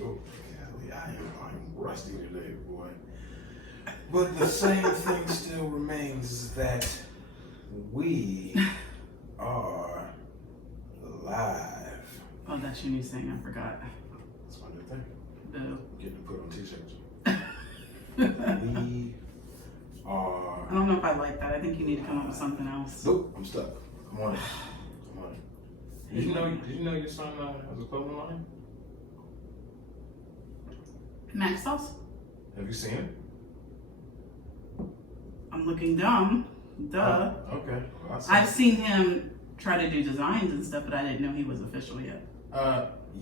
Oh, golly, I'm rusty today, boy. But the same thing still remains is that we are live. Oh, that's your new thing. I forgot. That's my new thing. Boo. Getting to put on t-shirts. We are. I don't know if I like that. I think you need to come up with something else. Nope, I'm stuck. I'm on it. I'm on it. Did you know your son has a clothing line? Mac sauce? Have you seen it? I'm looking dumb. Duh. Oh, okay. Well, I've seen him try to do designs and stuff, but I didn't know he was official yet.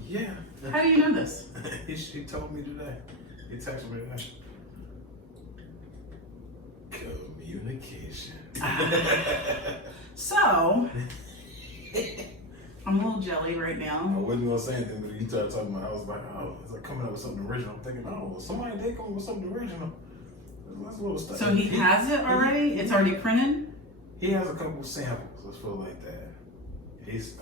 Yeah. How do you know this? He told me today. He texted me today. Communication. So, I'm a little jelly right I now. wasn't gonna say anything, but you started talking about. I was like, oh, it's like coming up with something original. I'm thinking, oh, well, somebody did come up with something original. That's a little stuff. So he has it already? It's already printed? He has a couple of samples. Let's put it like that.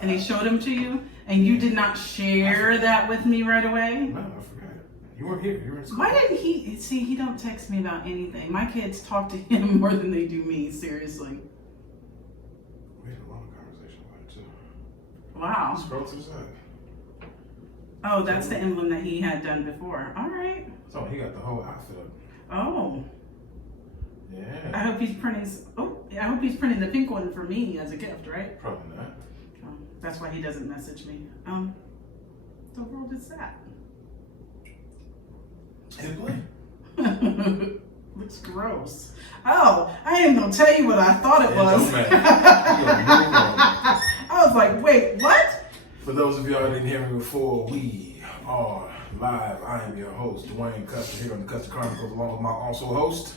And he showed them to you? And you did not share that with me right away? No, I forgot. You weren't here. You were in school. Why didn't he? See, he don't text me about anything. My kids talk to him more than they do me, seriously. We had a long conversation about it, too. Wow. Scroll to the side. Oh, that's the emblem that he had done before. All right. So he got the whole outfit up. Oh. Yeah. I hope he's printing. I hope he's printing the pink one for me as a gift, right? Probably not. Oh, that's why he doesn't message me. The world is that. And play. Looks gross. Oh, I ain't gonna tell you what I thought it was. Don't matter. You gotta move on. I was like, wait, what? For those of y'all that didn't hear me before, we are live. I am your host, Dwayne Custer, here on the Custer Chronicles, along with my also host,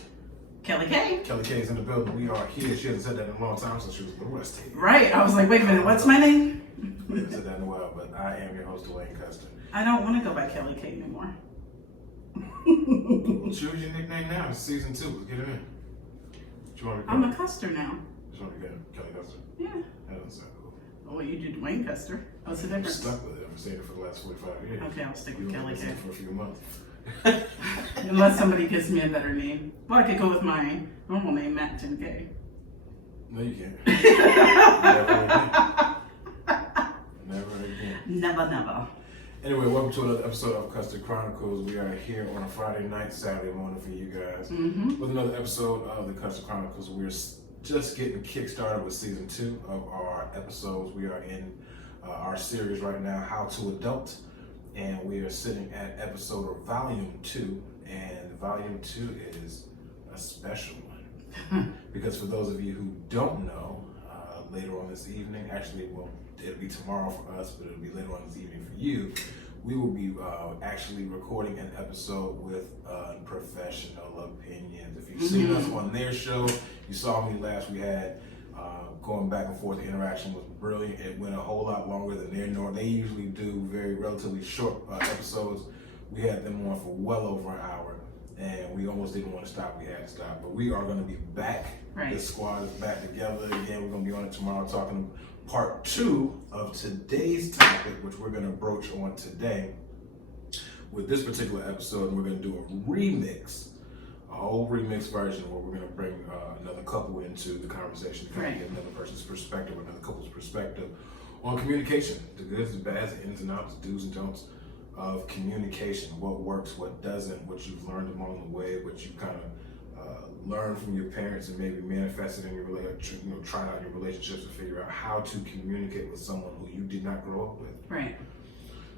Kelly K. Kelly K is in the building. We are here. She hasn't said that in a long time, so she was a little rusty. Right. I was like, wait a minute, what's my name? We haven't said that in a while, but I am your host, Dwayne Custer. I don't want to go by Kelly K anymore. Well, choose your nickname now. It's season 2. Let's get it in. What you want to be I'm called? a Custer now. Just want to get Kelly Custer. Yeah. That doesn't sound cool. Well, you do Dwayne Custer. What's the I'm difference? stuck with it. I've been saying it for the last 45 years. Okay, I'll stick You with only Kelly K. listened for a few months. Unless somebody gives me a better name. Well, I could go with my normal name, Matt 10K. No, you can't. Never again. Never again. Never. Anyway, welcome to another episode of Custer Chronicles. We are here on a Friday night, Saturday morning for you guys with another episode of the Custer Chronicles. We're just getting kickstarted with season 2 of our episodes. We are in our series right now, How to Adult, and we are sitting at episode or volume 2, and volume 2 is a special one. Because for those of you who don't know, later on this evening, actually, well, it'll be tomorrow for us, but it'll be later on this evening for you, we will be actually recording an episode with Unprofessional Opinions. If you've seen us on their show, you saw me last, we had going back and forth, the interaction was brilliant. It went a whole lot longer than they usually do, relatively short episodes. We had them on for well over an hour, and we almost didn't want to stop. We had to stop, but we are going to be back. Right. The squad is back together again. We're going to be on it tomorrow, talking part 2 of today's topic, which we're going to broach on today with this particular episode. And we're going to do a remix, a whole remix version, where we're going to bring another couple into the conversation to kind of get another person's perspective, or another couple's perspective on communication, the goods, the bads, the ins and outs, do's and don'ts of communication, what works, what doesn't, what you've learned along the way, what you kind of learned from your parents and maybe manifested in your relationship, trying out your relationships to figure out how to communicate with someone who you did not grow up with. Right.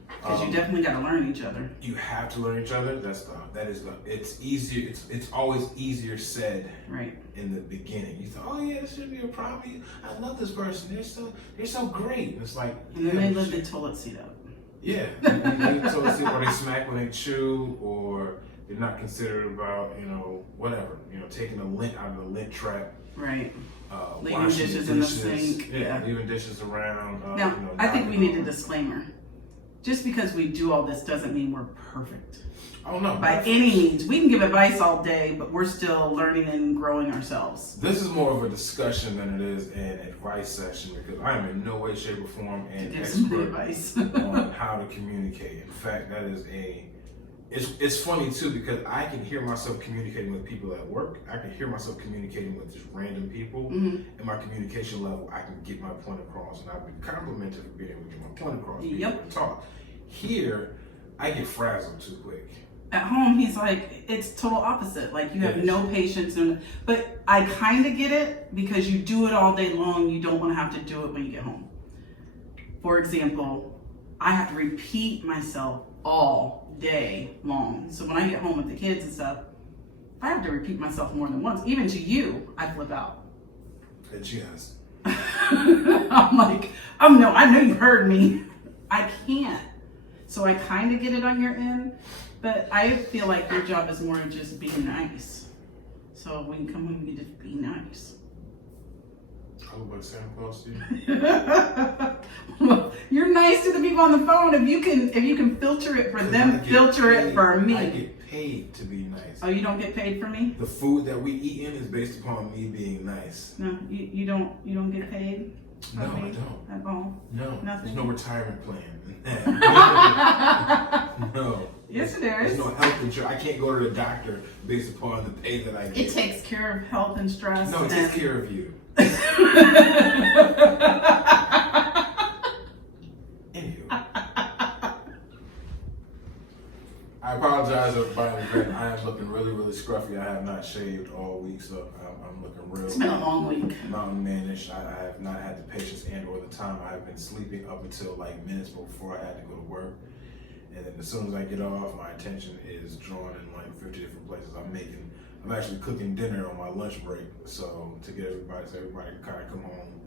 Because you definitely got to learn each other. You have to learn each other. It's easier. It's always easier said. Right. In the beginning, you thought, oh yeah, this shouldn't be a problem. I love this person. They're so great. And it's like, and then they live the toilet seat up. Yeah, they live the toilet seat, or they smack when they chew, or they're not considerate about, whatever, taking the lint out of the lint trap. Right. Leaving washing dishes in the sink. Yeah, leaving dishes around. Now, I think we need a disclaimer. just because we do all this doesn't mean we're perfect. Oh no! By any means, we can give advice all day, but we're still learning and growing ourselves. This is more of a discussion than it is an advice session because I am in no way, shape, or form an expert advice on how to communicate. In fact, that is it's funny too because I can hear myself communicating with people at work. I can hear myself communicating with just random people. In my communication level, I can get my point across, and I've been complimented for being able to get my point across, being able to talk. Here, I get frazzled too quick. At home, he's like, it's total opposite. Like, you have no patience. But I kind of get it because you do it all day long. You don't want to have to do it when you get home. For example, I have to repeat myself all day long. So when I get home with the kids and stuff, I have to repeat myself more than once. Even to you, I flip out. And she has. I'm like, I know you heard me. I can't. So I kind of get it on your end. But I feel like your job is more of just being nice. So when you come home, you just be nice. I look like Santa Claus to you. Well, you're nice to the people on the phone. If you can filter it for them, filter it for me. I get paid to be nice. Oh, you don't get paid for me? The food that we eat in is based upon me being nice. No, you don't get paid? No, I don't. At all? No. Nothing? There's no retirement plan. No. Yes, it There's is. no health insurance. I can't go to the doctor based upon the pay that I get. It takes care of health and stress. No, it takes care of you. Anywho. I apologize everybody. I am looking really, really scruffy. I have not shaved all week, so I'm looking real. It's been a long week. Mountain manish. I have not had the patience and or the time. I have been sleeping up until like minutes before I had to go to work. And then as soon as I get off, my attention is drawn in like 50 different places. I'm actually cooking dinner on my lunch break. So to get everybody can kind of come home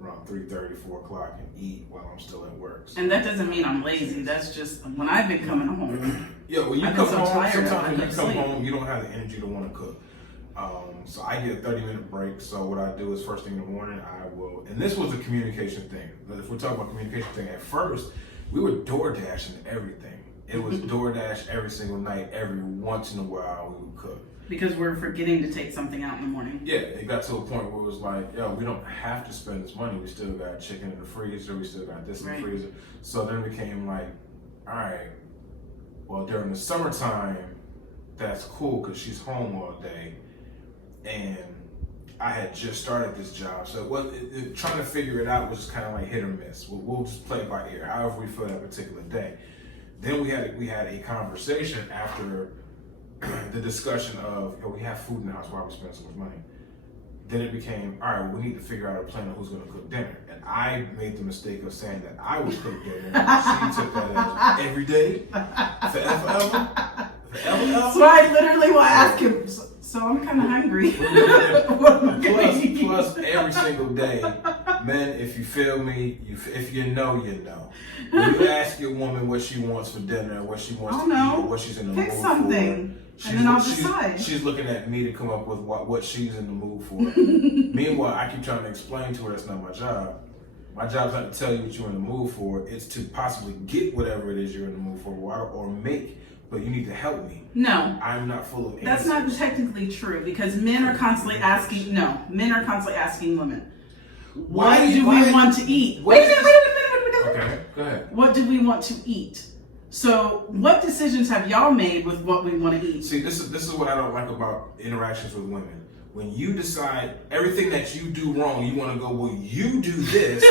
around 3:30, 4 o'clock and eat while I'm still at work. So, and that doesn't mean I'm lazy. That's just when I've been coming home. Yeah, when you come home, sometimes when you come home, you don't have the energy to want to cook. So I get a 30-minute break. So what I do is first thing in the morning, and this was a communication thing. If we're talking about communication thing, at first, we were door dashing everything. It was DoorDash every single night. Every once in a while, we would cook. Because we're forgetting to take something out in the morning. Yeah, it got to a point where it was like, we don't have to spend this money. We still got chicken in the freezer. We still got this in the freezer. So then it became like, all right, well, during the summertime, that's cool because she's home all day. And I had just started this job. So trying to figure it out was just kind of like hit or miss. We'll just play it by ear, however we feel that particular day. Then we had a conversation after the discussion of, we have food in the house, why are we spending so much money? Then it became, all right, we need to figure out a plan of who's going to cook dinner. And I made the mistake of saying that I would cook dinner. She took that as every day, forever. So I literally will ask him, so I'm kind of hungry. Plus every single day, men, if you feel me, if you know, you know. When you ask your woman what she wants for dinner, what she wants to eat, or what she's in the mood something. for, and then I'll decide. She's looking at me to come up with what she's in the mood for. Meanwhile, I keep trying to explain to her that's not my job. My job's not to tell you what you're in the mood for. It's to possibly get whatever it is you're in the mood for, or make. But you need to help me. No. I'm not full of answers. That's not technically true because men are constantly asking women, what do we want to eat? Wait a minute. Okay, go ahead. What do we want to eat? So what decisions have y'all made with what we want to eat? See, this is what I don't like about interactions with women. When you decide everything that you do wrong, you want to go, well, you do this,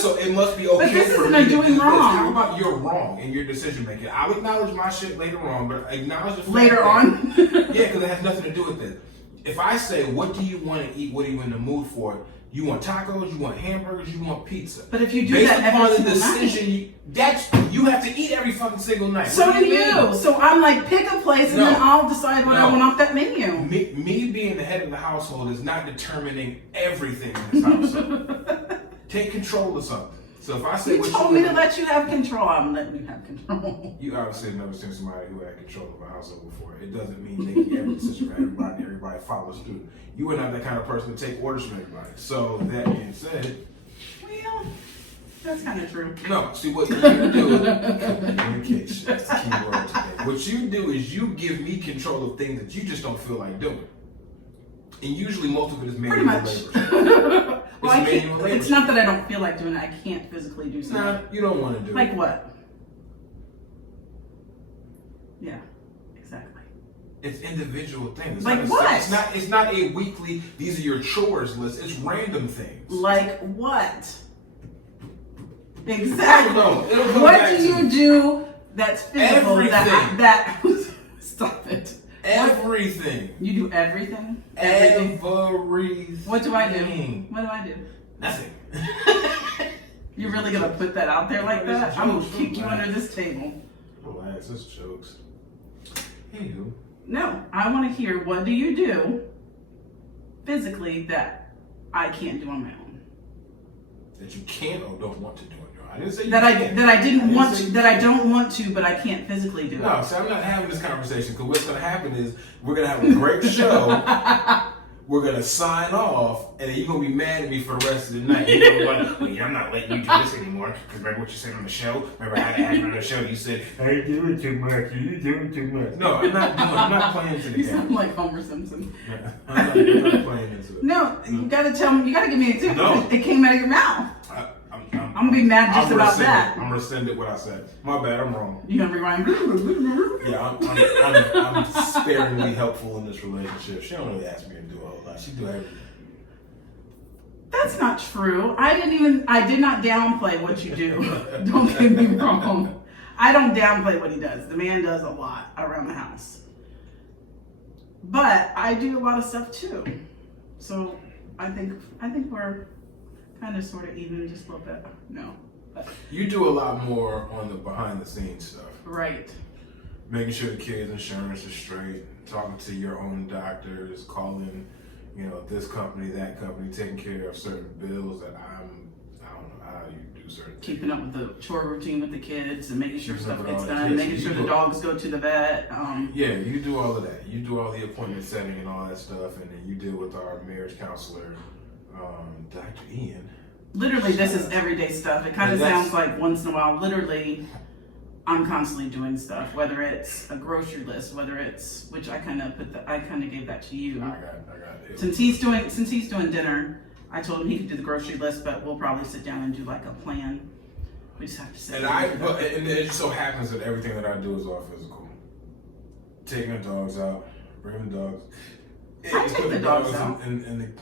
so it must be okay for me to do this. How about you're wrong in your decision making? I'll acknowledge my shit later on, but acknowledge the fact later on. Yeah, because it has nothing to do with this. If I say, what do you want to eat? What are you in the mood for? You want tacos? You want hamburgers? You want pizza? But if you do based that upon every the single decision, night, you have to eat every fucking single night. So do you. So I'm like, pick a place and then I'll decide what I want off that menu. Me being the head of the household is not determining everything in this household. Take control of something. So if I say you told me to let you have control, I'm letting you have control. You obviously have never seen somebody who had control of a household before. It doesn't mean making every decision for everybody and everybody follows through. You are not that kind of person to take orders from everybody. So that being said, well, That's kind of true. No, see what you do, communication, that's the key word today. What you do is you give me control of things that you just don't feel like doing. And usually most of it is manual labor. Well, it's not that I don't feel like doing it, I can't physically do something. Nah, you don't want to do it. Like what? Yeah, exactly. It's individual things. It's like what? It's not a weekly, these are your chores list. It's random things. Like what? Exactly. What do you do that's physical? Everything. That stop it. Everything. You do everything? Everything. What do I do? What do I do? Nothing. You're really gonna put that out there like that? I'm gonna kick you under this table. Relax, it's jokes. Anywho. No, I want to hear, what do you do physically that I can't do on my own? That you can't or don't want to do on your own. I didn't say you that can't. I don't want to, but I can't physically do it. No, see, I'm not having this conversation because what's going to happen is we're going to have a great show. We're going to sign off, and then you're going to be mad at me for the rest of the night. You're going to be like, well, I'm not letting you do this anymore. Because remember what you said on the show? Remember how to act on the show? You said, I do it too much. You do it too much. No, I'm not playing into the game. You sound like Homer Simpson. Yeah, I'm not playing into it. No, you got to tell me. You got to give me an example. No. It came out of your mouth. I'm gonna be mad just about that. I'm rescinding what I said. My bad, I'm wrong. You gonna rewind? Yeah, I'm sparingly helpful in this relationship. She don't really ask me to do a whole lot. She do everything. That's not true. I did not downplay what you do. Don't get me wrong. I don't downplay what he does. The man does a lot around the house. But I do a lot of stuff too. So I think we're kind of sort of even, just a little bit. No. But. You do a lot more on the behind the scenes stuff. Right. Making sure the kids' insurance is straight, talking to your own doctors, calling, this company, that company, taking care of certain bills that I don't know how you do certain things. Keeping up with the chore routine with the kids and making sure stuff gets done, making sure the dogs go to the vet. Yeah, you do all of that. You do all the appointment setting and all that stuff, and then you deal with our marriage counselor, Dr. Ian. Literally, this is everyday stuff. It kind of sounds like once in a while. Literally, I'm constantly doing stuff. Whether it's a grocery list, whether it's, which I kind of gave that to you. I got it. Since he's doing dinner, I told him he could do the grocery list, but we'll probably sit down and do like a plan. We just have to sit. And it just so happens that everything that I do is all physical. Taking the dogs out, bringing the dogs. I take the dogs out. And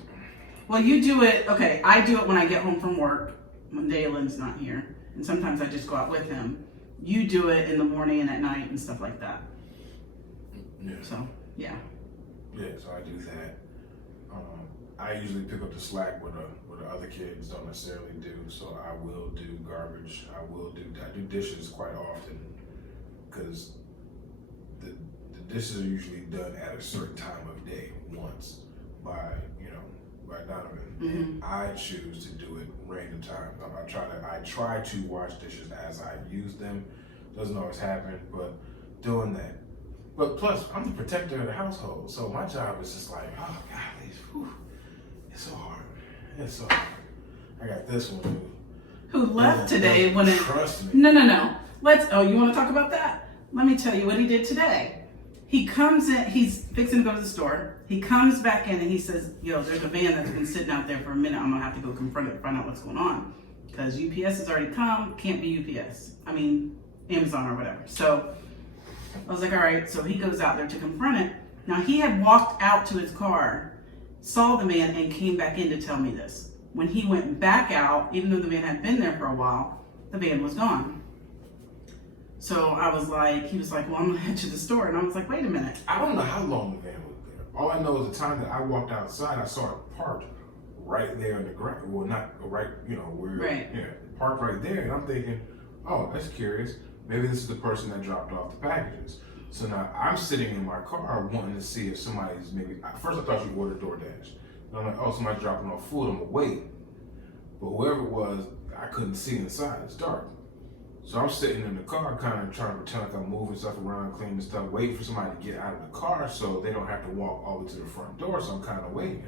well, you do it, okay, I do it when I get home from work, when Dalen's not here, and sometimes I just go out with him. You do it in the morning and at night and stuff like that. Yeah. So, yeah. Yeah, so I do that. I usually pick up the slack where the other kids don't necessarily do, so I will do garbage. I do dishes quite often, because the dishes are usually done at a certain time of day once by Donovan. Mm-hmm. I choose to do it random times. I try to wash dishes as I use them. Doesn't always happen, but doing that. But plus, I'm the protector of the household, so my job is just like, oh God, it's so hard. It's so hard. I got this one who left today when it. Trust me. No. You want to talk about that? Let me tell you what he did today. He comes in, he's fixing to go to the store. He comes back in and he says, yo, there's a van that's been sitting out there for a minute. I'm gonna have to go confront it and find out what's going on. Because UPS has already come, can't be UPS. I mean, Amazon or whatever. So I was like, all right. So he goes out there to confront it. Now he had walked out to his car, saw the man, and came back in to tell me this. When he went back out, even though the man had been there for a while, the van was gone. So I was like, he was like, well, I'm gonna head to the store. And I was like, wait a minute. I don't know how long the van was there. All I know is the time that I walked outside, I saw it parked right there in the ground. Well, not right, where, right. Yeah, parked right there. And I'm thinking, oh, that's curious. Maybe this is the person that dropped off the packages. So now I'm sitting in my car wanting to see if somebody's first I thought you ordered DoorDash. And I'm like, oh, somebody's dropping off food, I'm gonna wait. But whoever it was, I couldn't see inside, it's dark. So I'm sitting in the car kind of trying to pretend like I'm moving stuff around, cleaning stuff, waiting for somebody to get out of the car so they don't have to walk all the way to the front door. So I'm kind of waiting.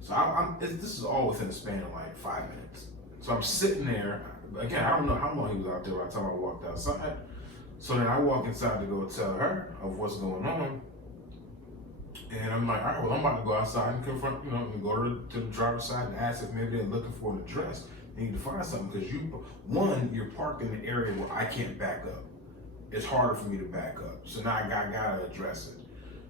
So this is all within a span of like 5 minutes. So I'm sitting there. Again, I don't know how long he was out there by the time I walked outside. So then I walk inside to go tell her of what's going on. And I'm like, all right, well, I'm about to go outside and confront, and go to the driver's side and ask if maybe they're looking for an address. They need to find something because you're parked in an area where I can't back up. It's harder for me to back up. So now I gotta address it.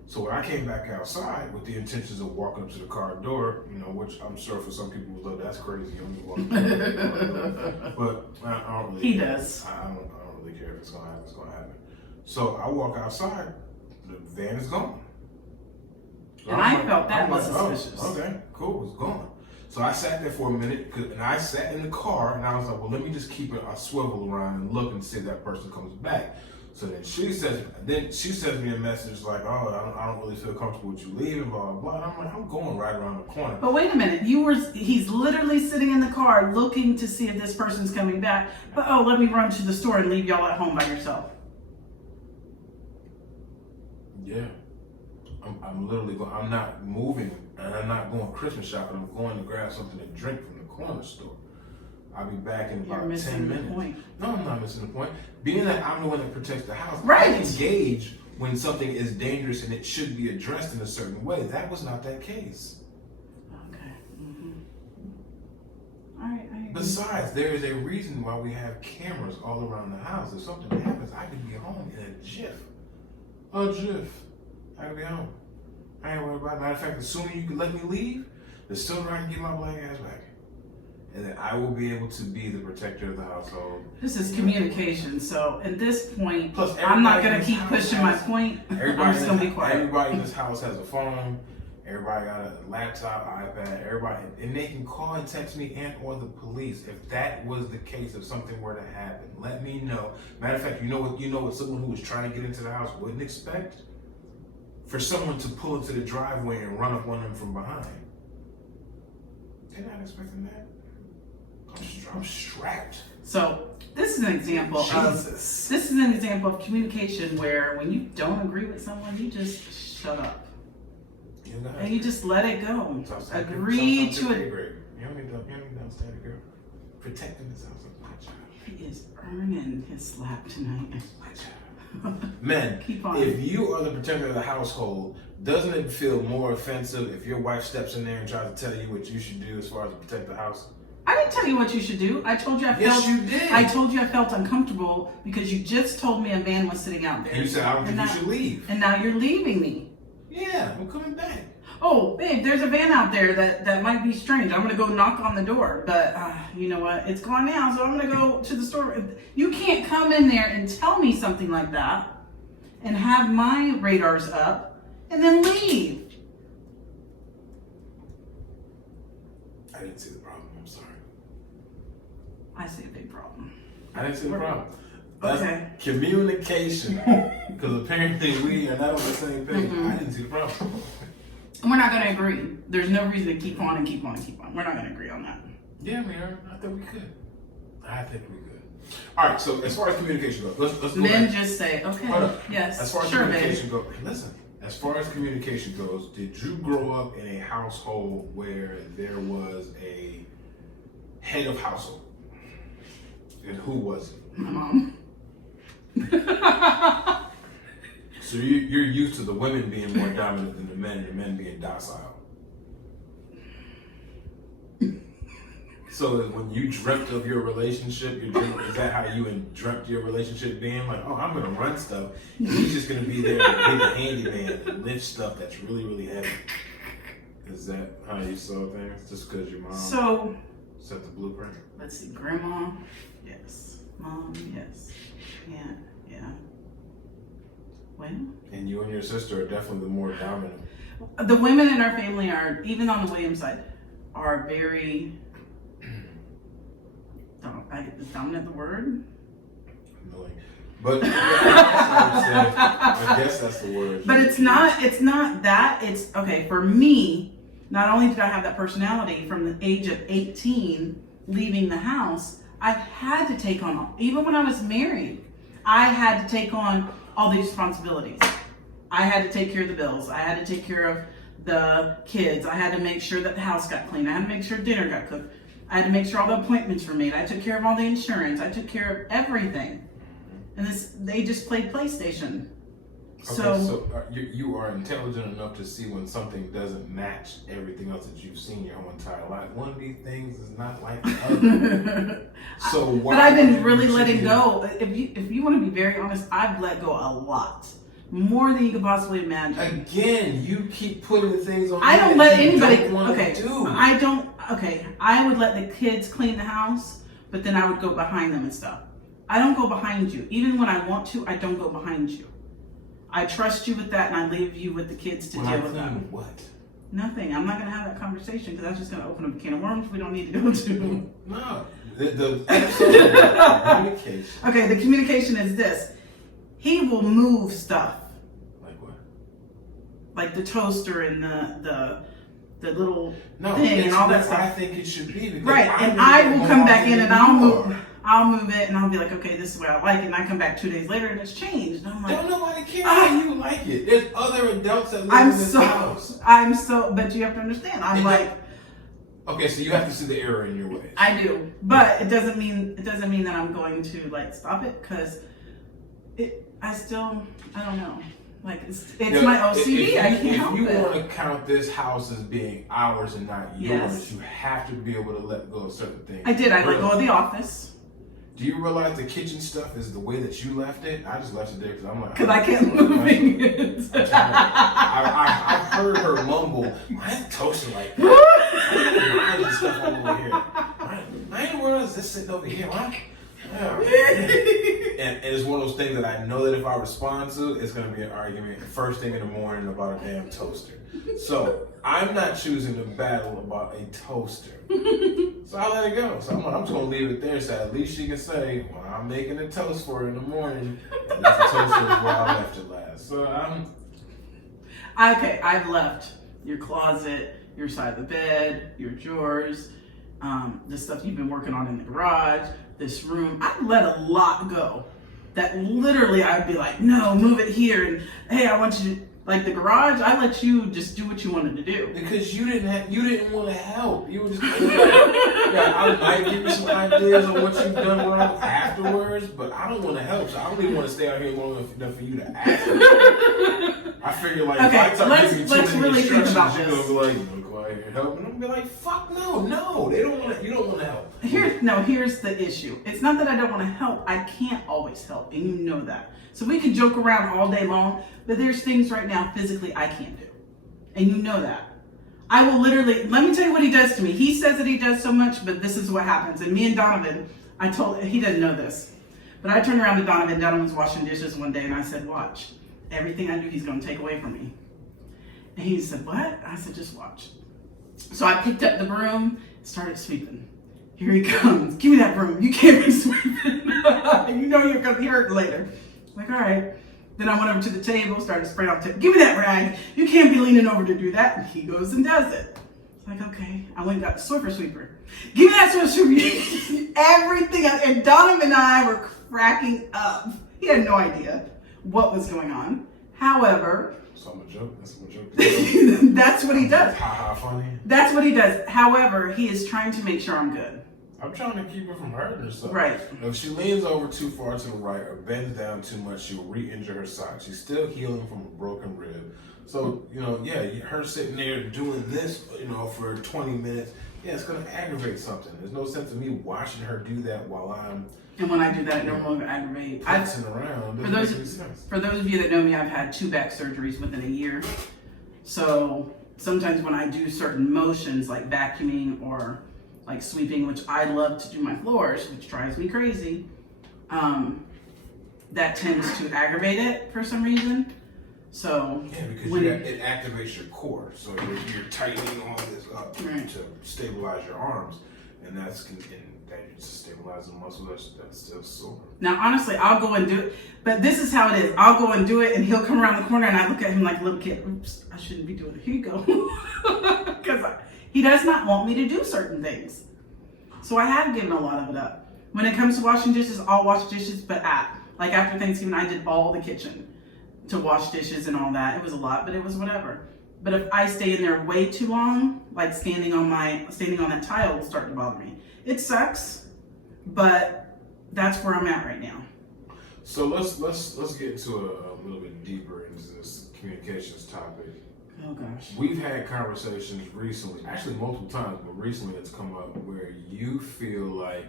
So when I came back outside with the intentions of walking up to the car door, which I'm sure for some people was like, that's crazy. You only walk up to the car door. But I don't really He care. does. I don't really care if it's gonna happen. It's gonna happen. So I walk outside, the van is gone. So and I felt that was suspicious. Oh, okay, cool, it's gone. So I sat there for a minute, and I sat in the car, and I was like, well, let me just keep a swivel around and look and see if that person comes back. So then she sends me a message like, oh, I don't really feel comfortable with you leaving, blah, blah, blah. And I'm like, I'm going right around the corner. But wait a minute, he's literally sitting in the car looking to see if this person's coming back. But let me run to the store and leave y'all at home by yourself. Yeah. I'm literally going, I'm not moving, and I'm not going Christmas shopping. I'm going to grab something to drink from the corner store. I'll be back in about 10 minutes. Point. No, I'm not missing the point. Being that I'm the one that protects the house, right. I engage when something is dangerous and it should be addressed in a certain way. That was not that case. Okay. Mm-hmm. All right. I agree. Besides, there is a reason why we have cameras all around the house. If something happens, I can be home in a jiff. I can be home. I ain't worried about it. Matter of fact, the sooner you can let me leave, the sooner I can get my black ass back. And then I will be able to be the protector of the household. This is communication. So at this point, plus, I'm not going to keep pushing my point. I'm just going to be quiet. Everybody in this house has a phone. Everybody got a laptop, iPad. Everybody, and they can call and text me and or the police if that was the case. If something were to happen, let me know. Matter of fact, you know what someone who was trying to get into the house wouldn't expect? For someone to pull into the driveway and run up on them from behind. They're not expecting that. I'm strapped. So this is an example of communication where when you don't agree with someone, you just shut up. And you just let it go. Agree to it. You don't need to understand it, girl. Protecting this house is my job. He is earning his slap tonight. My job. Men, if you are the protector of the household, doesn't it feel more offensive if your wife steps in there and tries to tell you what you should do as far as to protect the house? I didn't tell you what you should do. I told you Yes, you did. I told you I felt uncomfortable because you just told me a van was sitting out there. And you said, I don't think you should leave. And now you're leaving me. Yeah, I'm coming back. Oh, babe, there's a van out there that might be strange. I'm going to go knock on the door. But you know what? It's gone now, so I'm going to go to the store. You can't come in there and tell me something like that and have my radars up and then leave. I didn't see the problem. I'm sorry. I see a big problem. I didn't see the problem. That's communication. Because apparently we are not on the same page. Mm-hmm. I didn't see the problem. And we're not going to agree. There's no reason to keep on and keep on and keep on. We're not going to agree on that. Yeah, we are. I think we could. All right, so as far as communication goes, let's go Men back. just say, okay, yes, as far as sure, communication goes, listen, as far as communication goes, did you grow up in a household where there was a head of household? And who was it? My mom. So you're used to the women being more dominant than the men, and the men being docile. So when you dreamt of your relationship, is that how you dreamt your relationship being? Like, oh, I'm gonna run stuff, and he's just gonna be there to be the handyman and lift stuff that's really, really heavy. Is that how you saw things? Just because your mom set the blueprint? Let's see, grandma, yes. Mom, yes. Yeah. Well. And you and your sister are definitely the more dominant. The women in our family are, even on the Williams side, are very. Is dominant the word? Annoying. But I guess that's the word. But it's not that. It's okay for me. Not only did I have that personality from the age of 18, leaving the house, I had to take on, even when I was married, I had to take on all these responsibilities. I had to take care of the bills. I had to take care of the kids. I had to make sure that the house got clean. I had to make sure dinner got cooked. I had to make sure all the appointments were made. I took care of all the insurance. I took care of everything. And they just played PlayStation. Okay, so you are intelligent enough to see when something doesn't match everything else that you've seen your whole entire life. One of these things is not like the other. So why? But I've been really letting go. If you want to be very honest, I've let go a lot. More than you could possibly imagine. Again, you keep putting the things on. I don't let anybody. Do. I don't. Okay, I would let the kids clean the house, but then I would go behind them and stuff. I don't go behind you. Even when I want to, I don't go behind you. I trust you with that, and I leave you with the kids to deal with that. What? Nothing. I'm not going to have that conversation because that's just going to open up a can of worms we don't need to go to. No. The episode is about communication. Okay, the communication is this. He will move stuff. Like what? Like the toaster and the little thing and all that stuff. I think it should be. Right, and I will come back in and I'll move it and I'll be like, okay, this is what I like it. And I come back 2 days later and it's changed. And I'm like, don't nobody care how you like it. There's other adults that live in this house. But you have to understand. I'm like, okay, so you have to see the error in your ways. I do, but it doesn't mean that I'm going to like stop it because I don't know. Like it's my OCD. I can't help it. If you want to count this house as being ours and not yours, you have to be able to let go of certain things. I did. I let go of the office. Do you realize the kitchen stuff is the way that you left it? I just left it there because I'm like... Because I can't move it. I've heard her mumble, I ain't toasting like that. I ain't stuff over here. I ain't realize this sitting over here. Yeah. And it's one of those things that I know that if I respond to, it's going to be an argument first thing in the morning about a damn toaster. So I'm not choosing to battle about a toaster. So I let it go. So I'm just going to leave it there so at least she can say, well, I'm making a toast for her in the morning. At least the toaster is where I left it last. So Okay, I've left your closet, your side of the bed, your drawers, the stuff you've been working on in the garage, this room. I've let a lot go. That literally I'd be like, no, move it here. And hey, I want you to, like the garage, I let you just do what you wanted to do. Because you didn't want to help. You were just like, yeah, I might give you some ideas on what you've done wrong afterwards, but I don't want to help. So I don't even want to stay out here long enough for you to ask me. I figure like okay, if I start giving you too many really instructions, you're gonna be like, you want to go out here and help? And I'm gonna be like, fuck no, they don't want to. You don't want to help. Here's the issue. It's not that I don't want to help. I can't always help, and you know that. So we can joke around all day long, but there's things right now physically I can't do, and you know that. I will literally. Let me tell you what he does to me. He says that he does so much, but this is what happens. And me and Donovan, he doesn't know this, but I turned around to Donovan. Donovan was washing dishes one day, and I said, "Watch. Everything I do, he's going to take away from me." And he said, "What?" I said, "Just watch." So I picked up the broom, started sweeping. Here he comes. Give me that broom. You can't be sweeping. You know you're going to be hurt later. Like, all right. Then I went over to the table, started spraying off the table. Give me that rag. You can't be leaning over to do that. And he goes and does it. It's like, okay. I went and got the Swiffer sweeper. Give me that Swiffer sweeper. Everything. And Donovan and I were cracking up. He had no idea what was going on. However, so I'm a joke. that's what he does. Ha ha, funny. That's what he does. However, he is trying to make sure I'm good. I'm trying to keep her from hurting herself. Right. If she leans over too far to the right or bends down too much, she'll re-injure her side. She's still healing from a broken rib. So, her sitting there doing this, for 20 minutes, it's going to aggravate something. There's no sense of me watching her do that while I'm... And when I do that, it no longer aggravates. Passing around. For those of you that know me, I've had 2 back surgeries within a year. So sometimes when I do certain motions like vacuuming or like sweeping, which I love to do my floors, which drives me crazy, that tends to aggravate it for some reason. So because it activates your core, so you're tightening all this up to stabilize your arms, and that just stabilizes the muscle that's still sore. Now, honestly, I'll go and do it, but this is how it is. I'll go and do it, and he'll come around the corner, and I look at him like a little kid. Oops, I shouldn't be doing it. Here you go, because he does not want me to do certain things. So I have given a lot of it up. When it comes to washing dishes, I'll wash dishes, but like after Thanksgiving, I did all the kitchen to wash dishes and all that. It was a lot, but it was whatever. But if I stay in there way too long, like standing on that tile will start to bother me. It sucks, but that's where I'm at right now. So let's get into a little bit deeper into this communications topic. Oh gosh. We've had conversations recently, actually multiple times, but recently it's come up where you feel like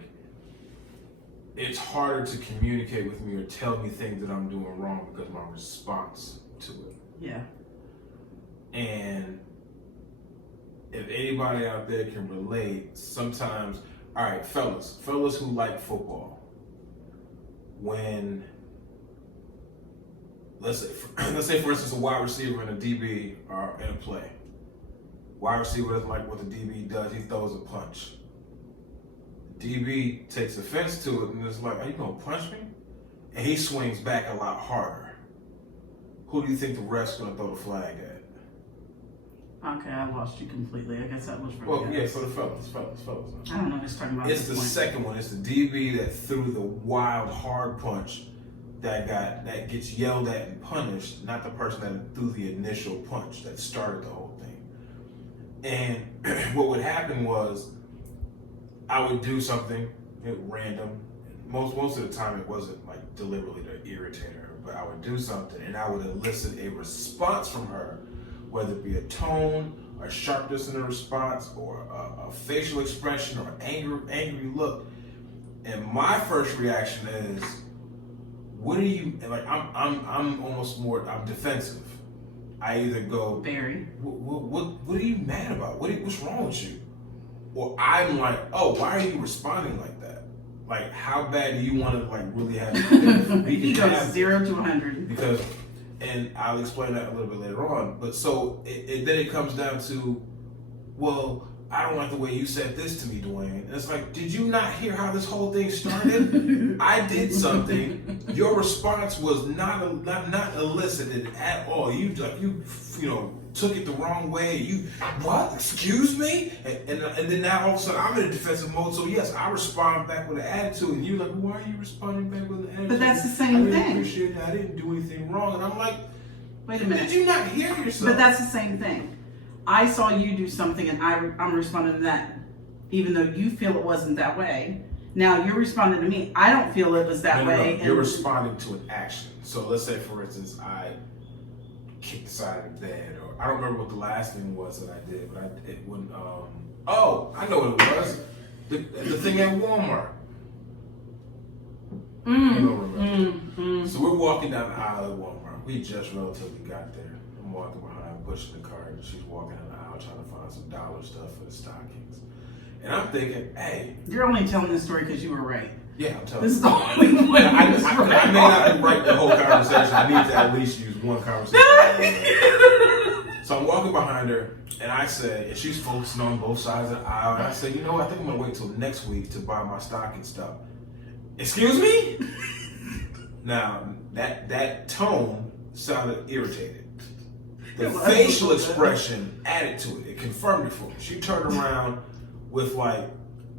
it's harder to communicate with me or tell me things that I'm doing wrong because of my response to it. Yeah. And if anybody out there can relate, sometimes, all right, fellas who like football, when let's say for instance a wide receiver and a DB are in a play. Wide receiver doesn't like what the DB does, he throws a punch. DB takes offense to it and is like, are you gonna punch me? And he swings back a lot harder. Who do you think the ref's gonna throw the flag at? Okay, I lost you completely. I guess that was really Well, yeah, for the fellas. I don't know what he's talking about. It's the second one. It's the DB that threw the wild hard punch that gets yelled at and punished, not the person that threw the initial punch that started the whole thing. And what would happen was I would do something random. Most of the time it wasn't like deliberately to irritate her, but I would do something and I would elicit a response from her, whether it be a tone, a sharpness in the response, or a facial expression, or an angry look. And my first reaction is, what are you like? I'm almost more. I'm defensive. I either go, Barry, what are you mad about? What's wrong with you? Or I'm like, oh, why are you responding like that? Like, how bad do you want to like really have? He goes 0 to 100 because. And I'll explain that a little bit later on. But so then it comes down to, well, I don't like the way you said this to me, Dwayne. And it's like, did you not hear how this whole thing started? I did something. Your response was not elicited at all. You took it the wrong way. You what? Excuse me? And then now all of a sudden I'm in a defensive mode. So yes, I respond back with an attitude, and you're like, why are you responding back with an attitude? But that's the same thing. I appreciate that. I didn't do anything wrong, and I'm like, wait a minute. Did you not hear yourself? But that's the same thing. I saw you do something, and I'm responding to that, even though you feel it wasn't that way. Now you're responding to me. I don't feel it was that way. No, you're responding to an action. So let's say, for instance, I kicked the side of the bed, or I don't remember what the last thing was that I did, but it wouldn't. Oh, I know what it was. The thing at Walmart. You don't remember. So we're walking down the aisle at Walmart. We just relatively got there. I'm walking behind, pushing the cart, and she's walking down the aisle trying to find some dollar stuff for the stockings. And I'm thinking, hey. You're only telling this story because you were right. Yeah, I'm telling you. This is the only way. I may not write the whole conversation. I need to at least use one conversation. So I'm walking behind her, and I said, and she's focusing on both sides of the aisle, and I said, you know what, I think I'm going to wait till next week to buy my stocking stuff. Excuse me? Now, that tone sounded irritated. The facial expression added to it. It confirmed it for me. She turned around with like,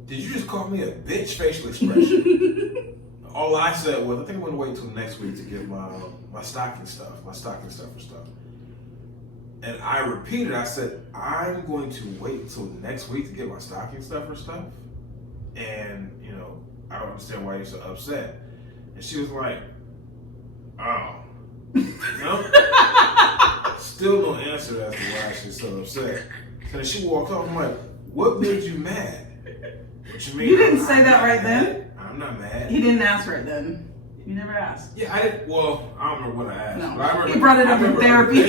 did you just call me a bitch facial expression? All I said was, I think I'm going to wait till next week to get my stocking stuffer stuff. And I repeated, I said, I'm going to wait till next week to get my stocking stuffer stuff. And, I don't understand why you're so upset. And she was like, oh. Still no answer as to why she's so upset. So then she walked off. I'm like, what made you mad? What you mean? You didn't say that right then? I'm not mad. He didn't ask right then. You never asked. Yeah, I didn't. Well, I don't remember what I asked. No, but I remember, you brought it up in therapy.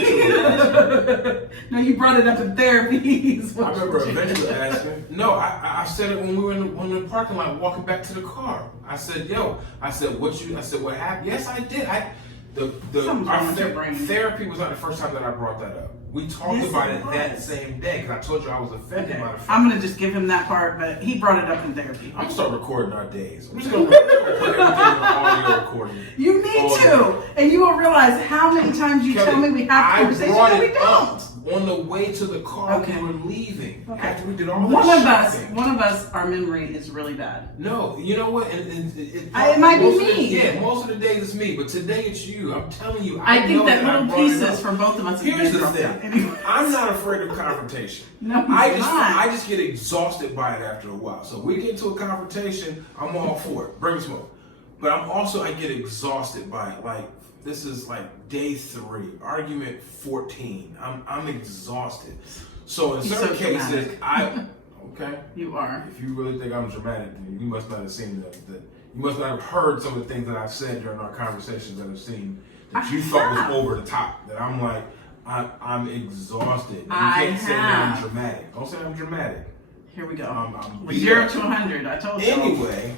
No, you brought it up in therapy. I remember eventually asking. No, I said it when we were in the parking lot walking back to the car. I said, what happened? Yes, I did. Our therapy was not the first time that I brought that up. We talked about it that same day because I told you I was offended by the fact. I'm going to just give him that part, but he brought it up in therapy. I'm going to start recording our days. I'm just going to put everything on audio recording. You need to. And you will realize how many times you tell me we have conversations and we don't. On the way to the car, we were leaving. Okay. After we did all One of us, our memory is really bad. No, you know what? It might be me. Most of the days it's me, but today it's you. I'm telling you. I think that little pieces for both of us. Here's the thing. anyway. I'm not afraid of confrontation. No, I just get exhausted by it after a while. So if we get into a confrontation, I'm all for it. Bring smoke. But I get exhausted by it. Like, this is like day 3, argument 14. I'm exhausted. So in certain cases, okay. You are. If you really think I'm dramatic, then you must not have seen you must not have heard some of the things that I've said during our conversations that I've seen that you thought was over the top. That I'm like, I'm exhausted. You can't say that I'm dramatic. Don't say I'm dramatic. Here we go. 0 to 100. I told you. Anyway,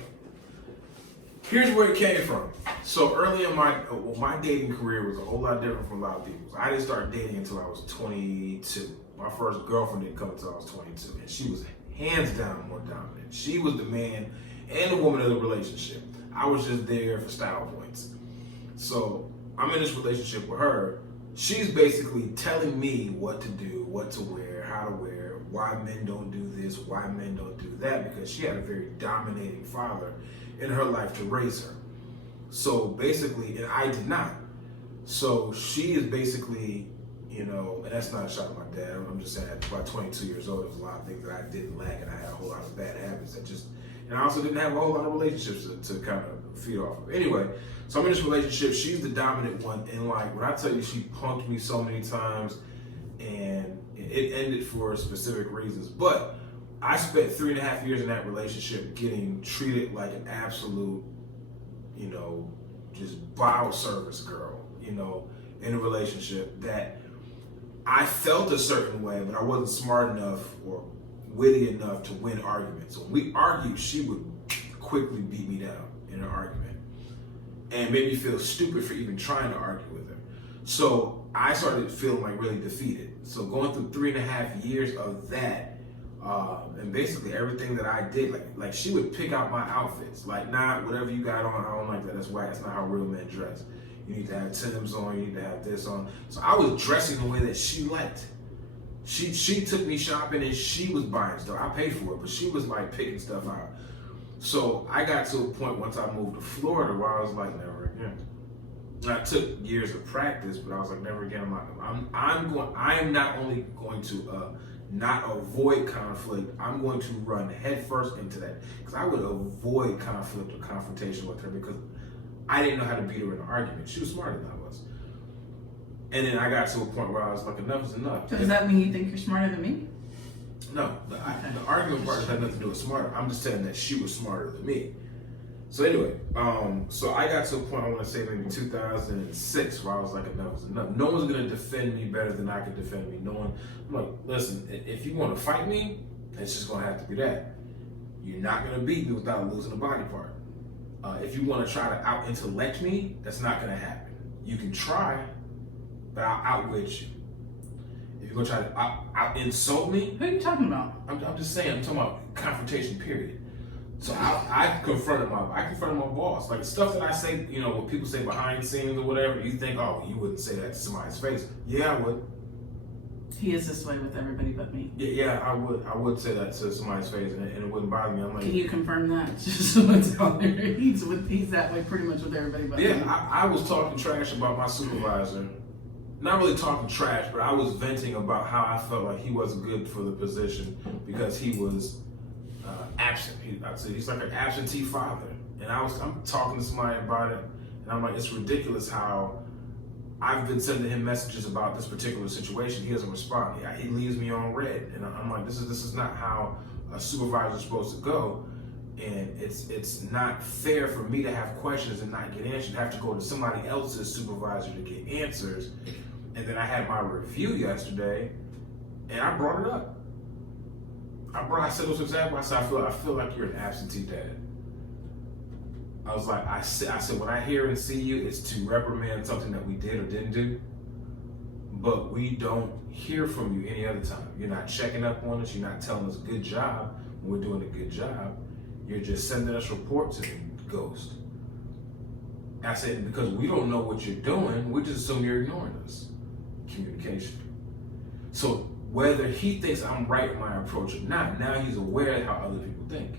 here's where it came from. So early in my dating career was a whole lot different from a lot of people's. I didn't start dating until I was 22. My first girlfriend didn't come until I was 22, and she was hands down more dominant. She was the man and the woman of the relationship. I was just there for style points. So I'm in this relationship with her. She's basically telling me what to do, what to wear, how to wear, why men don't do this, why men don't do that, because she had a very dominating father in her life to raise her. So basically, and I did not. So she is basically, and that's not a shot at my dad. I'm just saying, at about 22 years old, there was a lot of things that I didn't lack, and I had a whole lot of bad habits and I also didn't have a whole lot of relationships to kind of feed off of. Anyway, so I'm in this relationship. She's the dominant one, and like when I tell you, she punked me so many times, and it ended for specific reasons. But I spent 3.5 years in that relationship getting treated like an absolute, just bottle service girl, in a relationship that I felt a certain way, but I wasn't smart enough or witty enough to win arguments. So when we argued, she would quickly beat me down in an argument and made me feel stupid for even trying to argue with her. So I started feeling like really defeated. So going through 3.5 years of that, and basically everything that I did, like she would pick out my outfits, like, nah, whatever you got on, I don't like that. That's whack. That's not how real men dress. You need to have Timbs on. You need to have this on. So I was dressing the way that she liked. She took me shopping and she was buying stuff. I paid for it, but she was like picking stuff out. So I got to a point once I moved to Florida where I was like, never again. And I took years of practice, but I was like, never again. I am not only going to not avoid conflict, I'm going to run headfirst into that, because I would avoid conflict or confrontation with her because I didn't know how to beat her in an argument. She was smarter than I was. And then I got to a point where I was like, enough is enough. So does that mean you think you're smarter than me? No, the argument part had nothing to do with smarter. I'm just saying that she was smarter than me. So anyway, so I got to a point, I want to say maybe 2006, where I was like, enough is enough. No one's going to defend me better than I could defend me. I'm like, listen, if you want to fight me, it's just going to have to be that. You're not going to beat me without losing a body part. If you want to try to out-intellect me, that's not going to happen. You can try, but I'll outwit you. If you're going to try to out-insult me... Who are you talking about? I'm just saying, I'm talking about confrontation, period. So I confronted my boss. Like, stuff that I say, what people say behind the scenes or whatever, you think, oh, you wouldn't say that to somebody's face. Yeah, I would. He is this way with everybody but me. Yeah, I would say that to somebody's face, and it wouldn't bother me. I'm like, can you confirm that? Just so it's out there. He's that way pretty much with everybody but me. Yeah, I was talking trash about my supervisor. Not really talking trash, but I was venting about how I felt like he wasn't good for the position because he was absent. I'd say he's like an absentee father. And I'm talking to somebody about it, and I'm like, it's ridiculous how I've been sending him messages about this particular situation. He doesn't respond. He leaves me on red, and I'm like, this is not how a supervisor is supposed to go. And it's not fair for me to have questions and not get answers. Have to go to somebody else's supervisor to get answers. And then I had my review yesterday, and I brought it up. I said those examples. I said, I feel like you're an absentee dad. I was like, I said, when I hear and see you, it's to reprimand something that we did or didn't do. But we don't hear from you any other time. You're not checking up on us. You're not telling us good job when we're doing a good job. You're just sending us reports and ghost. I said, because we don't know what you're doing, we just assume you're ignoring us. Communication. So whether he thinks I'm right in my approach or not, now he's aware of how other people think.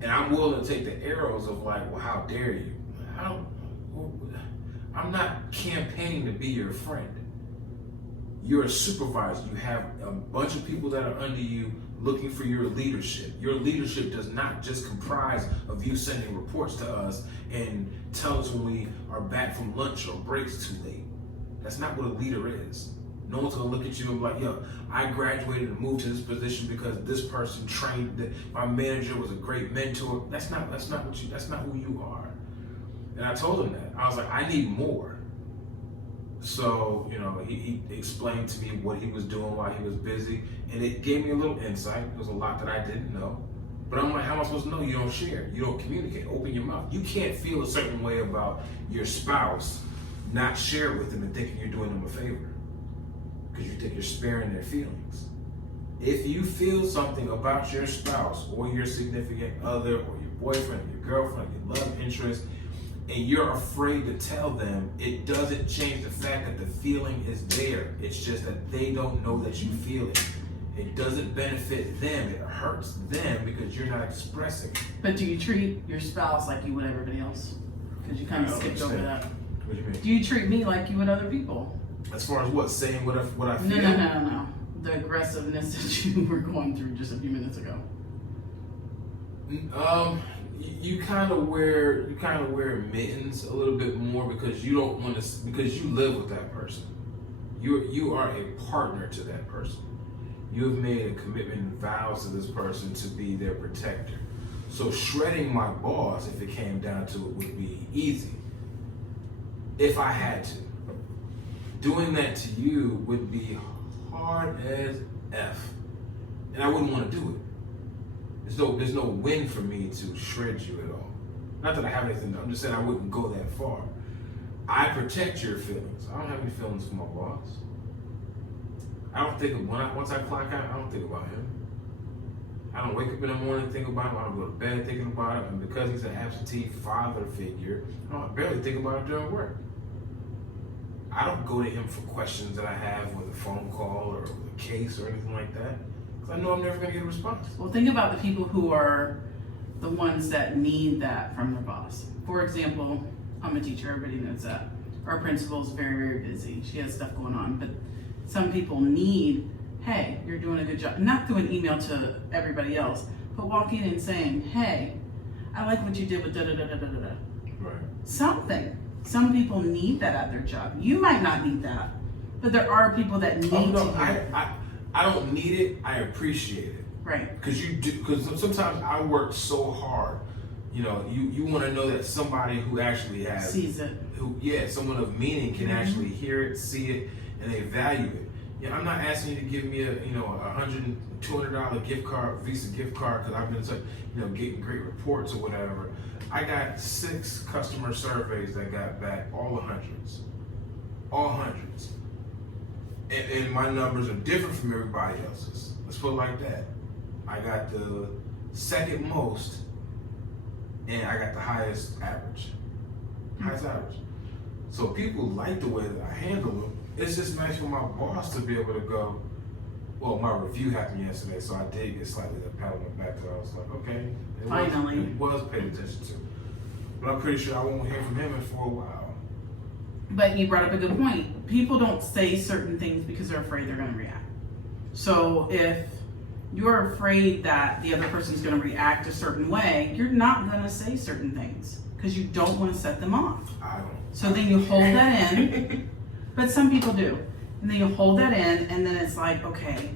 And I'm willing to take the arrows of like, well, how dare you? I'm not campaigning to be your friend. You're a supervisor. You have a bunch of people that are under you looking for your leadership. Your leadership does not just comprise of you sending reports to us and tell us when we are back from lunch or breaks too late. That's not what a leader is. No one's gonna look at you and be like, yo, I graduated and moved to this position because this person trained, that my manager was a great mentor. That's not who you are. And I told him that. I was like, I need more. So, he explained to me what he was doing while he was busy, and it gave me a little insight. There was a lot that I didn't know. But I'm like, how am I supposed to know? You don't share. You don't communicate. Open your mouth. You can't feel a certain way about your spouse, not share with them and thinking you're doing them a favor. Because you think you're sparing their feelings. If you feel something about your spouse or your significant other or your boyfriend, your girlfriend, your love interest, and you're afraid to tell them, it doesn't change the fact that the feeling is there. It's just that they don't know that you feel it. It doesn't benefit them. It hurts them because you're not expressing it. But do you treat your spouse like you would everybody else? Because you kind of skipped over that. What do you mean? Do you treat me like you would other people? As far as what? Saying what I feel? No. The aggressiveness that you were going through just a few minutes ago. You kind of wear mittens a little bit more because you don't want to, because you live with that person. You are a partner to that person. You have made a commitment and vows to this person to be their protector. So shredding my boss, if it came down to it, would be easy. If I had to. Doing that to you would be hard as F. And I wouldn't want to do it. There's no win for me to shred you at all. Not that I have anything, I'm just saying I wouldn't go that far. I protect your feelings. I don't have any feelings for my boss. I don't think once I clock out, I don't think about him. I don't wake up in the morning and think about him. I don't go to bed thinking about him. And because he's an absentee father figure, I barely think about him during work. I don't go to him for questions that I have with a phone call or a case or anything like that, because I know I'm never going to get a response. Well, think about the people who are the ones that need that from their boss. For example, I'm a teacher, everybody knows that. Our principal is very, very busy. She has stuff going on, but some people need, hey, you're doing a good job. Not through an email to everybody else, but walking in and saying, hey, I like what you did with da-da-da-da-da-da. Right. Something. Some people need that at their job. You might not need that, but there are people that need I don't need it. I appreciate it. Right. Because sometimes I work so hard. You want to know that somebody who actually sees it. Someone of meaning can actually hear it, see it, and they value it. I'm not asking you to give me a $100, $200 gift card, Visa gift card, because I've been getting great reports or whatever. I got 6 customer surveys that got back, all hundreds. And my numbers are different from everybody else's. Let's put it like that. I got the second most, and I got the highest average. So people like the way that I handle them. It's just nice for my boss to be able to go, well, my review happened yesterday, so I did get slightly a pat on the back that I was like, okay, it was paid attention to. But I'm pretty sure I won't hear from him for a while. But you brought up a good point. People don't say certain things because they're afraid they're going to react. So if you're afraid that the other person's going to react a certain way, you're not going to say certain things because you don't want to set them off. I don't. So then you hold that in. But some people do. And then you hold that in, and then it's like, okay,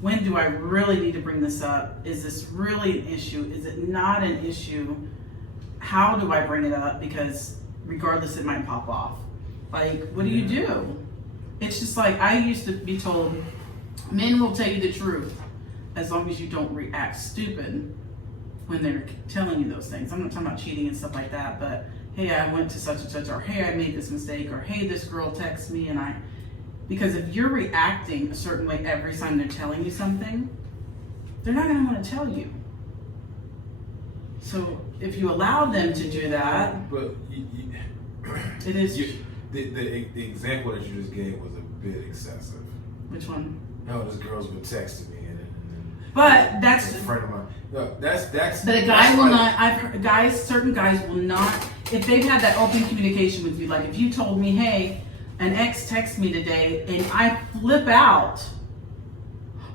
when do I really need to bring this up? Is this really an issue? Is it not an issue? How do I bring it up? Because regardless, it might pop off. Like, what do you do? It's just like, I used to be told, men will tell you the truth as long as you don't react stupid when they're telling you those things. I'm not talking about cheating and stuff like that, but hey, I went to such and such, or hey, I made this mistake, or hey, this girl texted me and because if you're reacting a certain way every time they're telling you something, they're not going to want to tell you. So if you allow them to do that, but it is. The example that you just gave was a bit excessive. Which one? No, this girl's been texting me, but that's a friend of mine. No, that's. But a guy will not. I've heard certain guys will not. If they've had that open communication with you, like if you told me, hey, An ex texts me today and I flip out.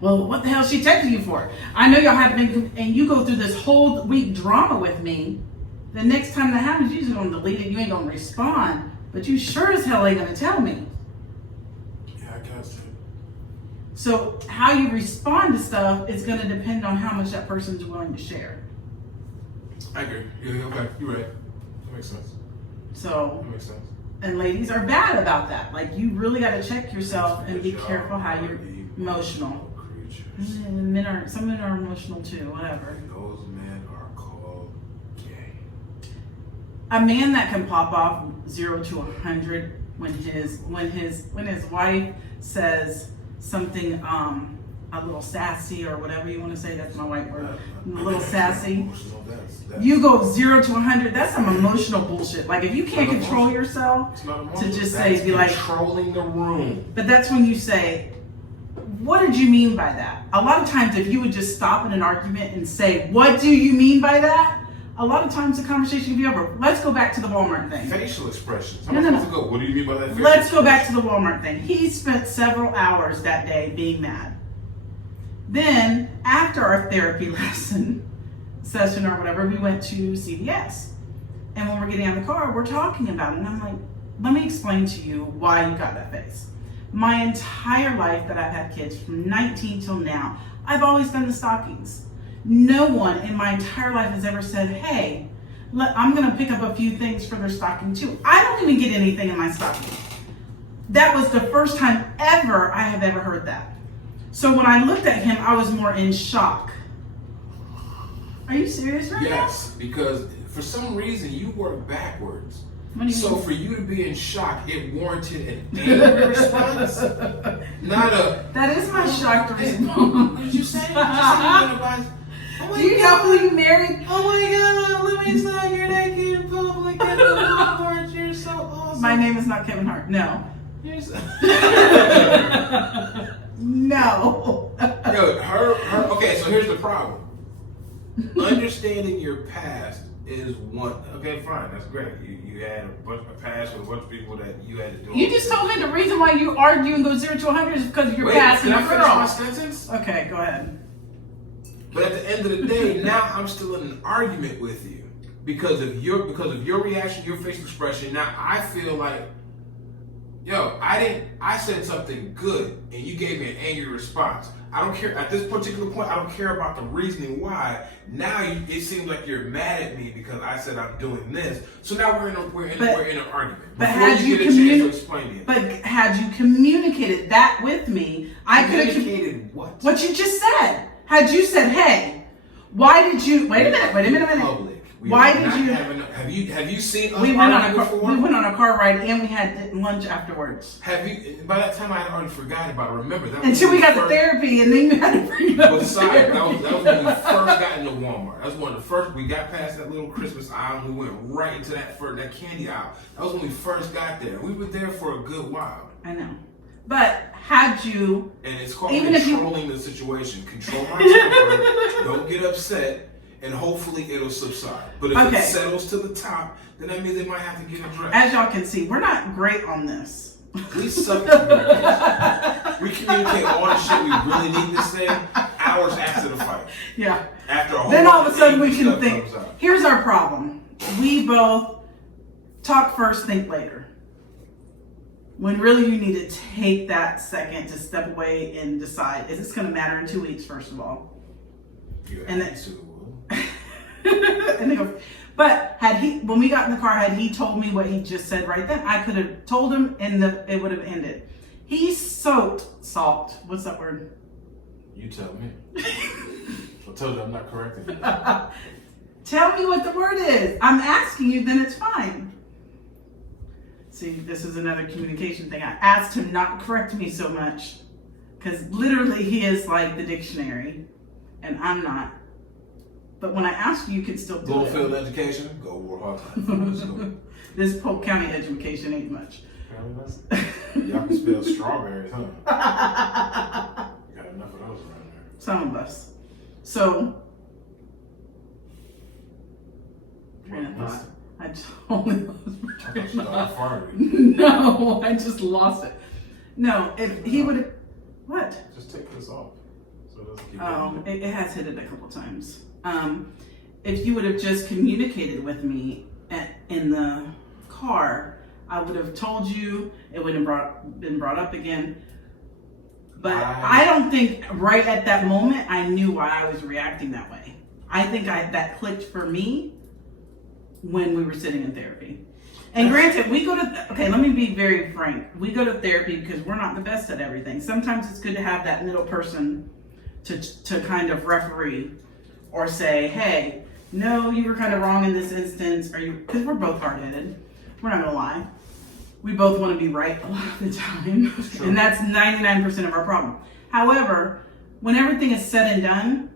Well, what the hell is she texting you for? I know y'all have been, and you go through this whole week drama with me. The next time that happens, you're just gonna delete it. You ain't gonna respond, but you sure as hell ain't gonna tell me. Yeah, I got you. So how you respond to stuff is gonna depend on how much that person's willing to share. I agree. Yeah, okay, you're right. That makes sense. So. That makes sense. And ladies are bad about that. Like, you really got to check yourself and be careful how you're emotional. And some men are emotional too. Whatever. And those men are called gay. A man that can pop off 0 to 100 when his wife says something a little sassy or whatever you want to say. That's my white word. A little sassy. You go 0 to 100. That's some emotional bullshit. Like, if you can't control yourself to just say, be like, controlling the room. But that's when you say, what did you mean by that? A lot of times, if you would just stop in an argument and say, what do you mean by that? A lot of times the conversation can be over. Let's go back to the Walmart thing. Facial expressions. No. To go. What do you mean by that facial Let's go back to the Walmart thing. He spent several hours that day being mad. Then, after our therapy session or whatever, we went to CVS. And when we're getting out of the car, we're talking about it. And I'm like, let me explain to you why you got that face. My entire life that I've had kids, from 19 till now, I've always done the stockings. No one in my entire life has ever said, hey, I'm going to pick up a few things for their stocking too. I don't even get anything in my stocking. That was the first time ever I have ever heard that. So when I looked at him, I was more in shock. Are you serious right now? Yes, because for some reason you work backwards. So for you to be in shock, it warranted an angry response, not a. That is my shocked response. What did you say? Do you know who you married? Oh my God, let me saw your naked in public at the Walmart. You're so awesome. My name is not Kevin Hart. No. You're so No. Yo, okay, so here's the problem. Understanding your past is one. Okay, fine, that's great. You had a past with a bunch of people that you had to do. You just told me the reason why you argue and go 0 to 100 is because of your past and Can a I finish girl. my sentence? Okay, go ahead. But at the end of the day, now I'm still in an argument with you because of your reaction, your facial expression. Now I feel like, yo, I said something good and you gave me an angry response. I don't care at this particular point. I don't care about the reasoning why. Now it seems like you're mad at me because I said I'm doing this. So now we're in an argument. But had you communicated that with me, I could have communicated what? What you just said. Had you said, "Hey, why did you?" Wait a minute. Public. Why did you? Have you seen us we went on a car ride and we had lunch afterwards. Have you? By that time, I had already forgotten about it. Remember that? Until we got to therapy, and then you had to bring it up. Besides, that was when we first got into Walmart. That was one of the first. We got past that little Christmas aisle, and we went right into that candy aisle. That was when we first got there. We were there for a good while. I know, but had you? And it's called controlling the situation. Control my temper. Don't get upset. And hopefully it'll subside. But if it settles to the top, then that means they might have to get addressed. As y'all can see, we're not great on this. We suck at communication. We communicate all the shit we really need to say hours after the fight. Yeah. After a whole then all of a sudden we can think, comes out. Here's our problem. We both talk first, think later. When really you need to take that second to step away and decide, is this going to matter in 2 weeks, first of all? And they go, but when we got in the car, had he told me what he just said right then, I could have told him and it would have ended. He salt. What's that word? You tell me. I told you I'm not correcting you. Tell me what the word is. I'm asking you, then it's fine. See, this is another communication thing. I asked him not to correct me so much because literally he is like the dictionary and I'm not. But when I ask you, you can still do it. Field education, go work hard. This Polk County education ain't much. Y'all can spell strawberries, huh? Got enough of those around there. Some of us. So, train of thought. I totally lost my I train thought you of thought thought. farted. No, I just lost it. No, if he would have, what? Just take this off. So it doesn't keep Oh, going. it has hit it a couple times. If you would have just communicated with me in the car, I would have told you. It would have been brought up again. But I don't think right at that moment I knew why I was reacting that way. I think that clicked for me when we were sitting in therapy. And granted, we go to, okay, let me be very frank. We go to therapy because we're not the best at everything. Sometimes it's good to have that middle person to kind of referee or say, hey, no, you were kind of wrong in this instance. Because we're both hard-headed. We're not gonna lie. We both want to be right a lot of the time. And that's 99% of our problem. However, when everything is said and done,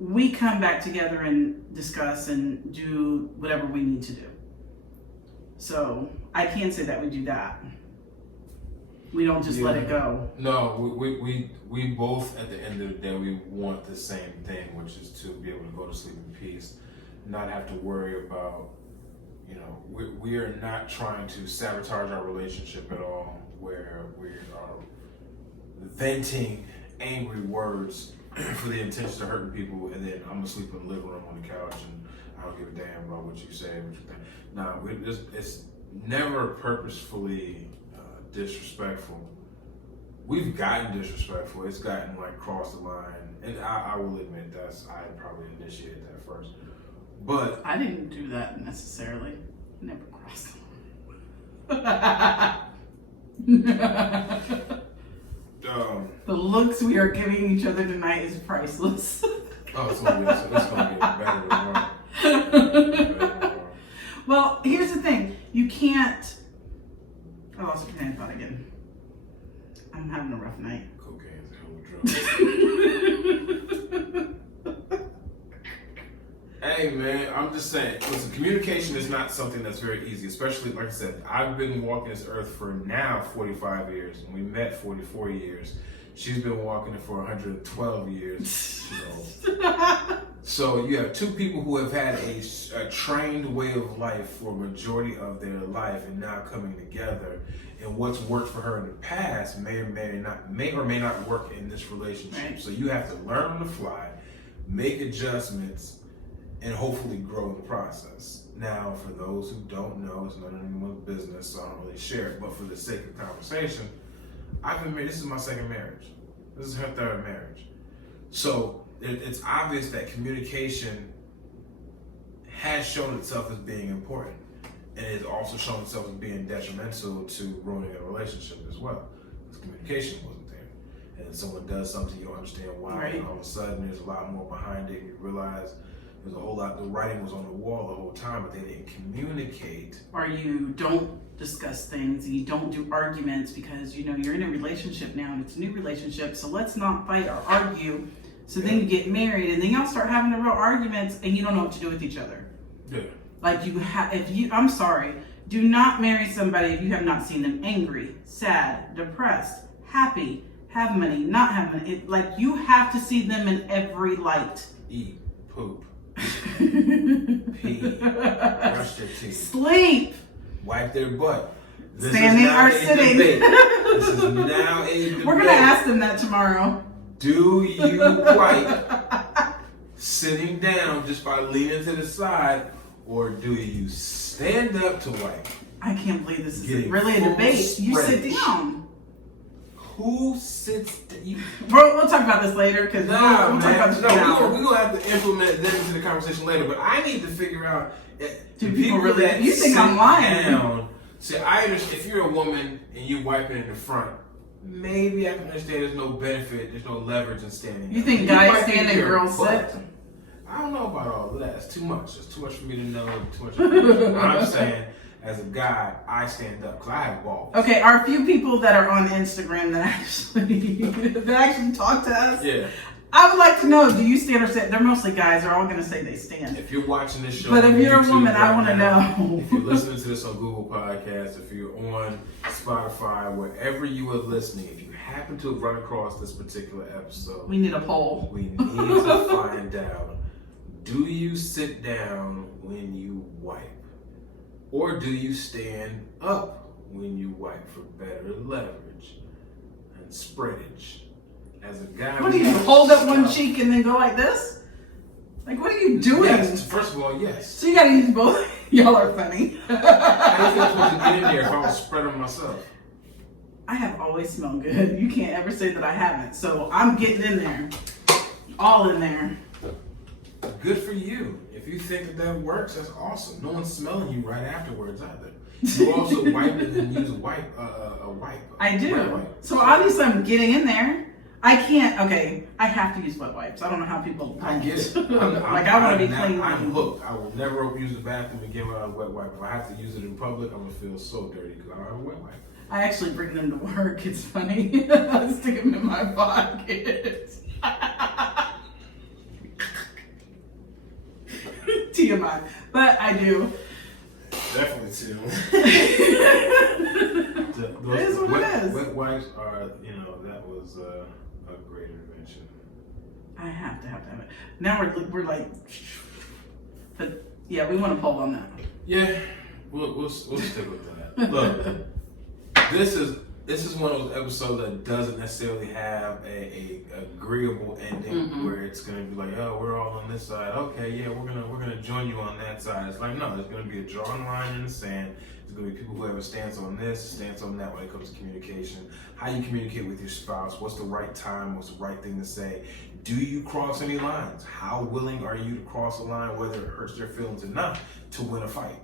we come back together and discuss and do whatever we need to do. So I can't say that we do that. We don't just let it go. No, we both at the end of the day we want the same thing, which is to be able to go to sleep in peace, not have to worry about, you know, we are not trying to sabotage our relationship at all, where we are venting angry words for the intention of hurting people, and then I'm gonna sleep in the living room on the couch and I don't give a damn about what you say, what you think. No, it's never purposefully disrespectful. We've gotten disrespectful. It's gotten like crossed the line, and I will admit I probably initiated that first. But I didn't do that necessarily. Never crossed the line. The looks we are giving each other tonight is priceless. Oh, it's gonna get better tomorrow. Well, here's the thing. You can't. I lost my train of thought again. I'm having a rough night. Cocaine's a hell of a drug. Hey man, I'm just saying, listen, communication is not something that's very easy, especially, like I said, I've been walking this earth for now 45 years, and we met 44 years. She's been walking it for 112 years. So you have two people who have had a trained way of life for a majority of their life, and now coming together, and what's worked for her in the past may or may not work in this relationship. Right. So you have to learn on the fly, make adjustments, and hopefully grow in the process. Now, for those who don't know, it's none of anyone's business, so I don't really share it, but for the sake of conversation, I've been married, this is my second marriage. This is her third marriage. So it's obvious that communication has shown itself as being important, and it's also shown itself as being detrimental to ruining a relationship as well, because communication wasn't there. And if someone does something, you don't understand why, right. And all of a sudden there's a lot more behind it, and you realize there's a whole lot, the writing was on the wall the whole time, but they didn't communicate. Or you don't discuss things, and you don't do arguments because, you know, you're in a relationship now and it's a new relationship, so let's not fight or argue. So then you get married, and then y'all start having the real arguments, and you don't know what to do with each other. Yeah. Like I'm sorry, do not marry somebody if you have not seen them angry, sad, depressed, happy, have money, not have money. You have to see them in every light. Eat, poop. Pee, brush their teeth, sleep, wipe their butt. This standing or sitting. This is now a debate. We're gonna ask them that tomorrow. Do you wipe sitting down just by leaning to the side, or do you stand up to wipe? I can't believe this is really a debate. You sit down. Who sits? We'll talk about this later, because we'll talk about this we're gonna have to implement that into the conversation later. But I need to figure out. Do people really? You think I'm lying? Down, see, I understand if you're a woman and you wiping in the front. Maybe I can understand. There's no benefit. There's no leverage in standing. You think guys stand and girls sit? I don't know about all of that. It's too much. It's too much for me to know. Too much. I'm saying, as a guy, I stand up because I have balls. Okay, are a few people that are on Instagram that actually talk to us? Yeah. I would like to know, do you stand or sit? They're mostly guys. They're all going to say they stand. If you're watching this show, but if you're a woman, I want to know. If you're listening to this on Google Podcasts, if you're on Spotify, wherever you are listening, if you happen to have run across this particular episode, we need a poll. We need to find out, do you sit down when you wipe? Or do you stand up when you wipe for better leverage and spreadage? As a guy, what do you hold up one cheek and then go like this? Like, what are you doing? Yes, first of all, yes. So you gotta use both. Y'all are funny. How do you think I'm supposed to get in there if I was spread on myself? I have always smelled good. You can't ever say that I haven't. So I'm getting in there. All in there. Good for you. If you think that works, that's awesome. No one's smelling you right afterwards either. You also wipe it and use a wipe. I do. Wet wipe. So obviously I'm getting in there. I can't. Okay, I have to use wet wipes. I don't know how people. I get it. I want to be clean. I'm hooked. I will never use the bathroom again without a wet wipe. If I have to use it in public, I'm gonna feel so dirty because I don't have a wet wipe. I actually bring them to work. It's funny. I stick them in my pocket. TMI, but I do. Definitely too. It is what it is. Wet wipes are, that was a great invention. I have to have it. Now we're like, but yeah, we want to poll on that. Yeah, we'll stick with that. Look, this is one of those episodes that doesn't necessarily have a agreeable ending where it's gonna be like, oh, we're all on this side. Okay, yeah, we're gonna join you on that side. It's like, no, there's gonna be a drawn line in the sand. There's gonna be people who have a stance on this, a stance on that when it comes to communication. How you communicate with your spouse, what's the right time, what's the right thing to say. Do you cross any lines? How willing are you to cross a line, whether it hurts their feelings or not, to win a fight?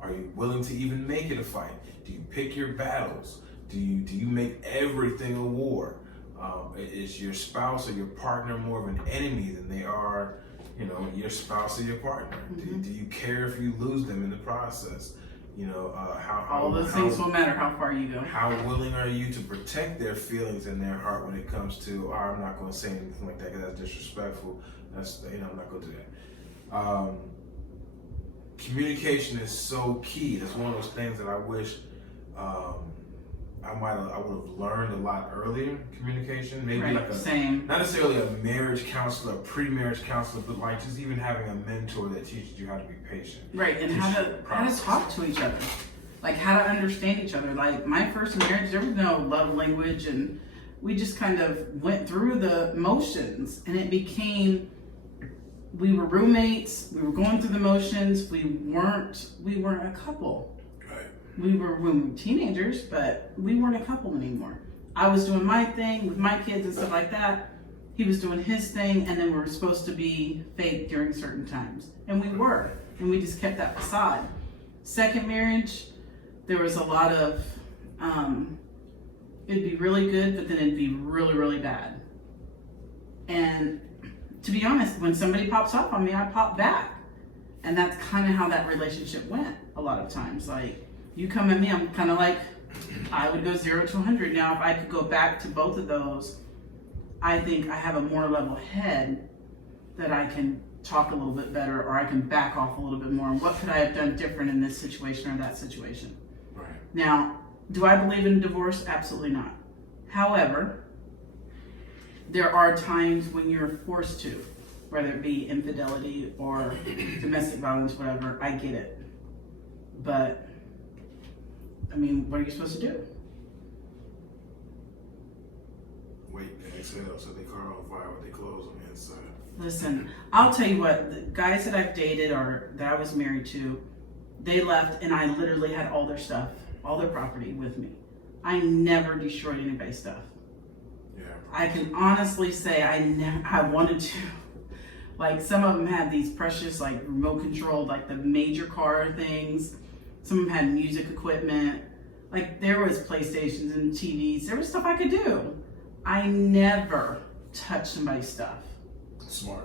Are you willing to even make it a fight? Do you pick your battles? Do you make everything a war? Is your spouse or your partner more of an enemy than they are, your spouse or your partner? Do you care if you lose them in the process? All those things will matter how far you go. How willing are you to protect their feelings and their heart when it comes to, I'm not going to say anything like that because that's disrespectful. I'm not going to do that. Communication is so key. That's one of those things that I wish I would have learned a lot earlier. Communication, maybe right, not necessarily a marriage counselor, a pre-marriage counselor, but like just even having a mentor that teaches you how to be patient. Right, and how to talk to each other, like how to understand each other. Like my first marriage, there was no love language, and we just kind of went through the motions, and it became. We were roommates. We were going through the motions. We weren't a couple. We were teenagers, but we weren't a couple anymore. I was doing my thing with my kids and stuff like that. He was doing his thing, and then we were supposed to be fake during certain times. And we were, and we just kept that facade. Second marriage, there was a lot of, it'd be really good, but then it'd be really, really bad. And to be honest, when somebody pops off on me, I pop back. And that's kind of how that relationship went a lot of times. Like, you come at me, I'm kind of like, I would go 0 to 100. Now, if I could go back to both of those, I think I have a more level head that I can talk a little bit better, or I can back off a little bit more. And what could I have done different in this situation or that situation? Right. Now, do I believe in divorce? Absolutely not. However, there are times when you're forced to, whether it be infidelity or domestic violence, whatever. I get it. But I mean, what are you supposed to do? Wait and exhale so they caught on fire with their clothes on the inside. Listen, I'll tell you what, the guys that I've dated or that I was married to, they left and I literally had all their stuff, all their property with me. I never destroyed anybody's stuff. Yeah. I can honestly say I wanted to. Like, some of them had these precious, like, remote controlled, like the major car things. Some of them had music equipment. Like, there was PlayStations and TVs. There was stuff I could do. I never touched somebody's stuff. Smart.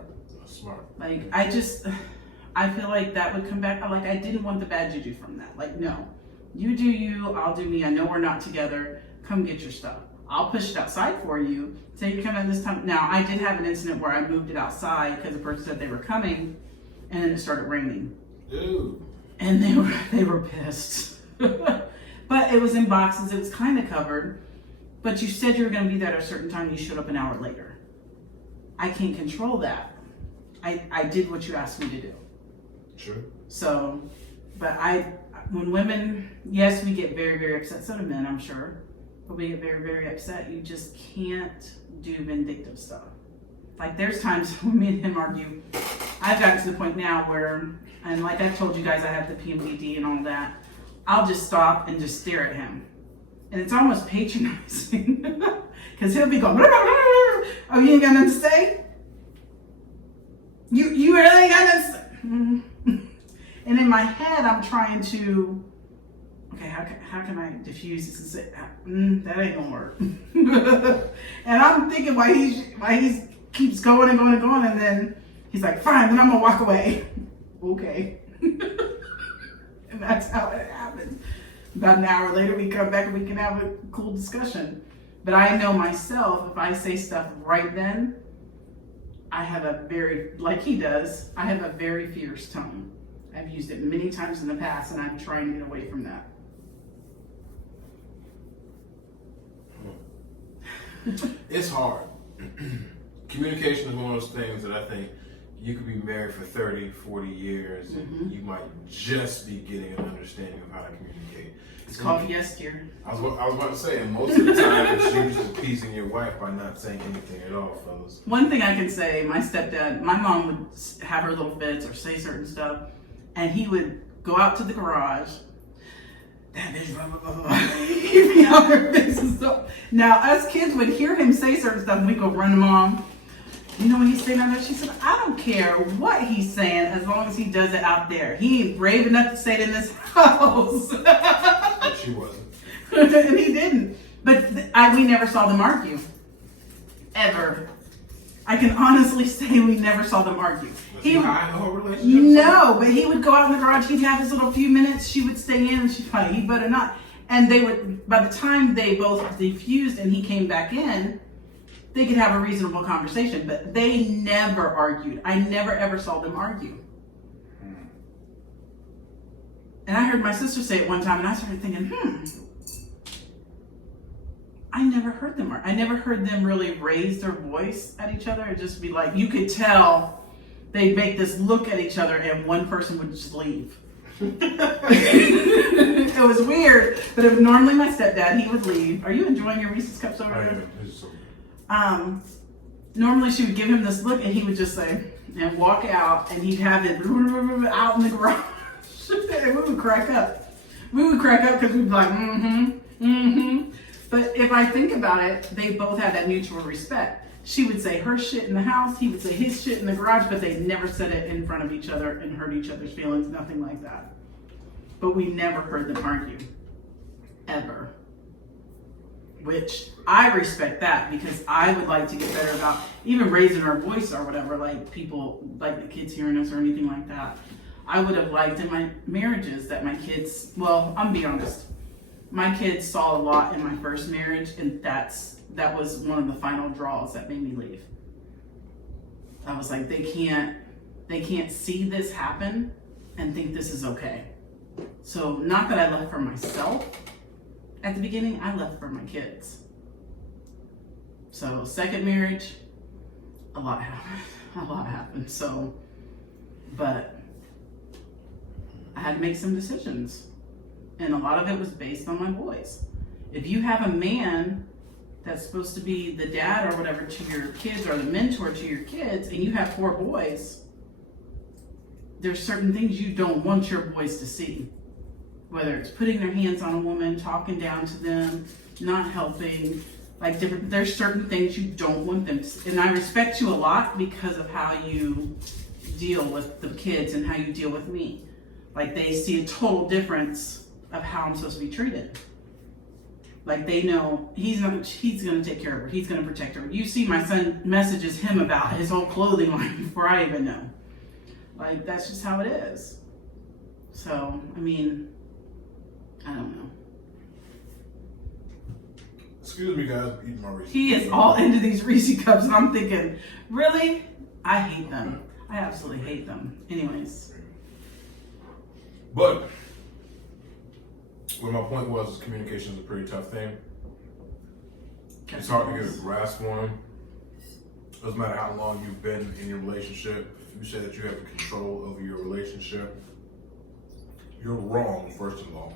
Like, I feel like that would come back. Like, I didn't want the bad juju from that. Like, no. You do you, I'll do me. I know we're not together. Come get your stuff. I'll push it outside for you. Say you come in this time. Now, I did have an incident where I moved it outside because the person said they were coming, and then it started raining. Dude. And they were pissed. But it was in boxes. It was kind of covered. But you said you were going to be there at a certain time. You showed up an hour later. I can't control that. I did what you asked me to do. True. So, but when women, yes, we get very, very upset. So do men, I'm sure. But we get very, very upset. You just can't do vindictive stuff. Like there's times when me and him argue. I've gotten to the point now where, and like I've told you guys, I have the PMDD and all that. I'll just stop and just stare at him. And it's almost patronizing. Because he'll be going, oh, you ain't got nothing to say? You really ain't got nothing to say? And in my head, I'm trying to, okay, how can I diffuse this and say, that ain't gonna work. And I'm thinking why he keeps going and going and going, and then he's like, fine, then I'm gonna walk away. Okay. And that's how it happens. About an hour later, we come back and we can have a cool discussion. But I know myself, if I say stuff right then, I have a very, like he does, I have a very fierce tone. I've used it many times in the past, and I'm trying to get away from that. It's hard. Communication is one of those things that I think you could be married for 30, 40 years, and you might just be getting an understanding of how to communicate. It's called yes, dear. I was about to say, and most of the time it's you just appeasing your wife by not saying anything at all, fellas. One thing I can say, my stepdad, my mom would have her little fits or say certain stuff, and he would go out to the garage. That bitch, blah, blah, blah, blah. He'd be out there fixing stuff. Now, us kids would hear him say certain stuff, and we'd go run to mom. You know what he's saying out there? She said, I don't care what he's saying as long as he does it out there. He ain't brave enough to say it in this house. But she wasn't. And he didn't. But we never saw them argue. Ever. I can honestly say we never saw them argue. Was he high in the whole relationship? No, but he would go out in the garage. He'd have his little few minutes. She would stay in, and she'd probably, he better not. And they would, by the time they both defused and he came back in, they could have a reasonable conversation, but they never argued. I never ever saw them argue. And I heard my sister say it one time, and I started thinking, I never heard them argue. I never heard them really raise their voice at each other. It'd just be like, you could tell they'd make this look at each other, and one person would just leave. It was weird, but it was normally my stepdad. He would leave. Are you enjoying your Reese's Cups over there? Normally she would give him this look, and he would just say, and walk out, and he'd have it out in the garage. And we would crack up. We would crack up because we'd be like, But if I think about it, they both had that mutual respect. She would say her shit in the house, he would say his shit in the garage, but they never said it in front of each other and hurt each other's feelings, nothing like that. But we never heard them argue. Ever. Which I respect that, because I would like to get better about even raising our voice or whatever, like people, like the kids hearing us or anything like that. I would have liked in my marriages that my kids, well, I'm be honest, my kids saw a lot in my first marriage, and that was one of the final draws that made me leave. I was like, they can't see this happen and think this is okay. So not that I left for myself at the beginning, I left for my kids. So second marriage, a lot happened. So, but I had to make some decisions, and a lot of it was based on my boys. If you have a man that's supposed to be the dad or whatever to your kids, or the mentor to your kids, and you have 4 boys, there's certain things you don't want your boys to see. Whether it's putting their hands on a woman, talking down to them, not helping, like there's certain things you don't want them to see. And I respect you a lot because of how you deal with the kids and how you deal with me. Like they see a total difference of how I'm supposed to be treated. Like they know he's gonna take care of her. He's gonna protect her. You see, my son messages him about his whole clothing line before I even know. Like that's just how it is. So I mean, I don't know. Excuse me, guys. I'm eating my Reese's. He is all into these Reese's Cups, and I'm thinking, really? I hate them. I absolutely hate them. Anyways. But what my point was, is communication is a pretty tough thing. It's hard to get a grasp on. Doesn't matter how long you've been in your relationship. If you say that you have control over your relationship, you're wrong, first of all.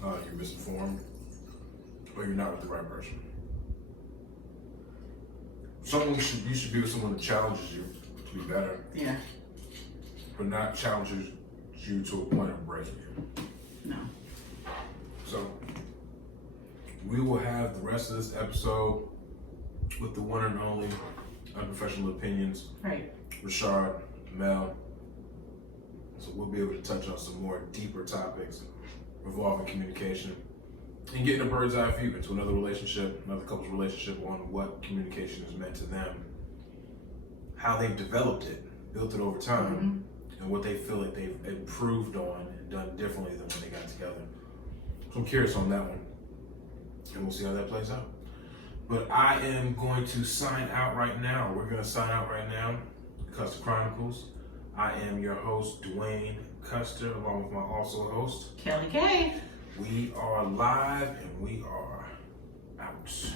You're misinformed, or you're not with the right person. You should be with someone that challenges you to be better. Yeah. But not challenges you to a point of breaking you. No. So we will have the rest of this episode with the one and only Unprofessional Opinions. Right. Rashard, Mel. So we'll be able to touch on some more deeper topics involving communication and getting a bird's eye view into another relationship, another couple's relationship, on what communication has meant to them, how they've developed it, built it over time, and what they feel like they've improved on and done differently than when they got together. So I'm curious on that one, and we'll see how that plays out. But I am going to sign out right now. We're going to sign out right now. Custer Chronicles. I am your host, Dwayne Custer, along with my also host, Kelly K. We are live and we are out.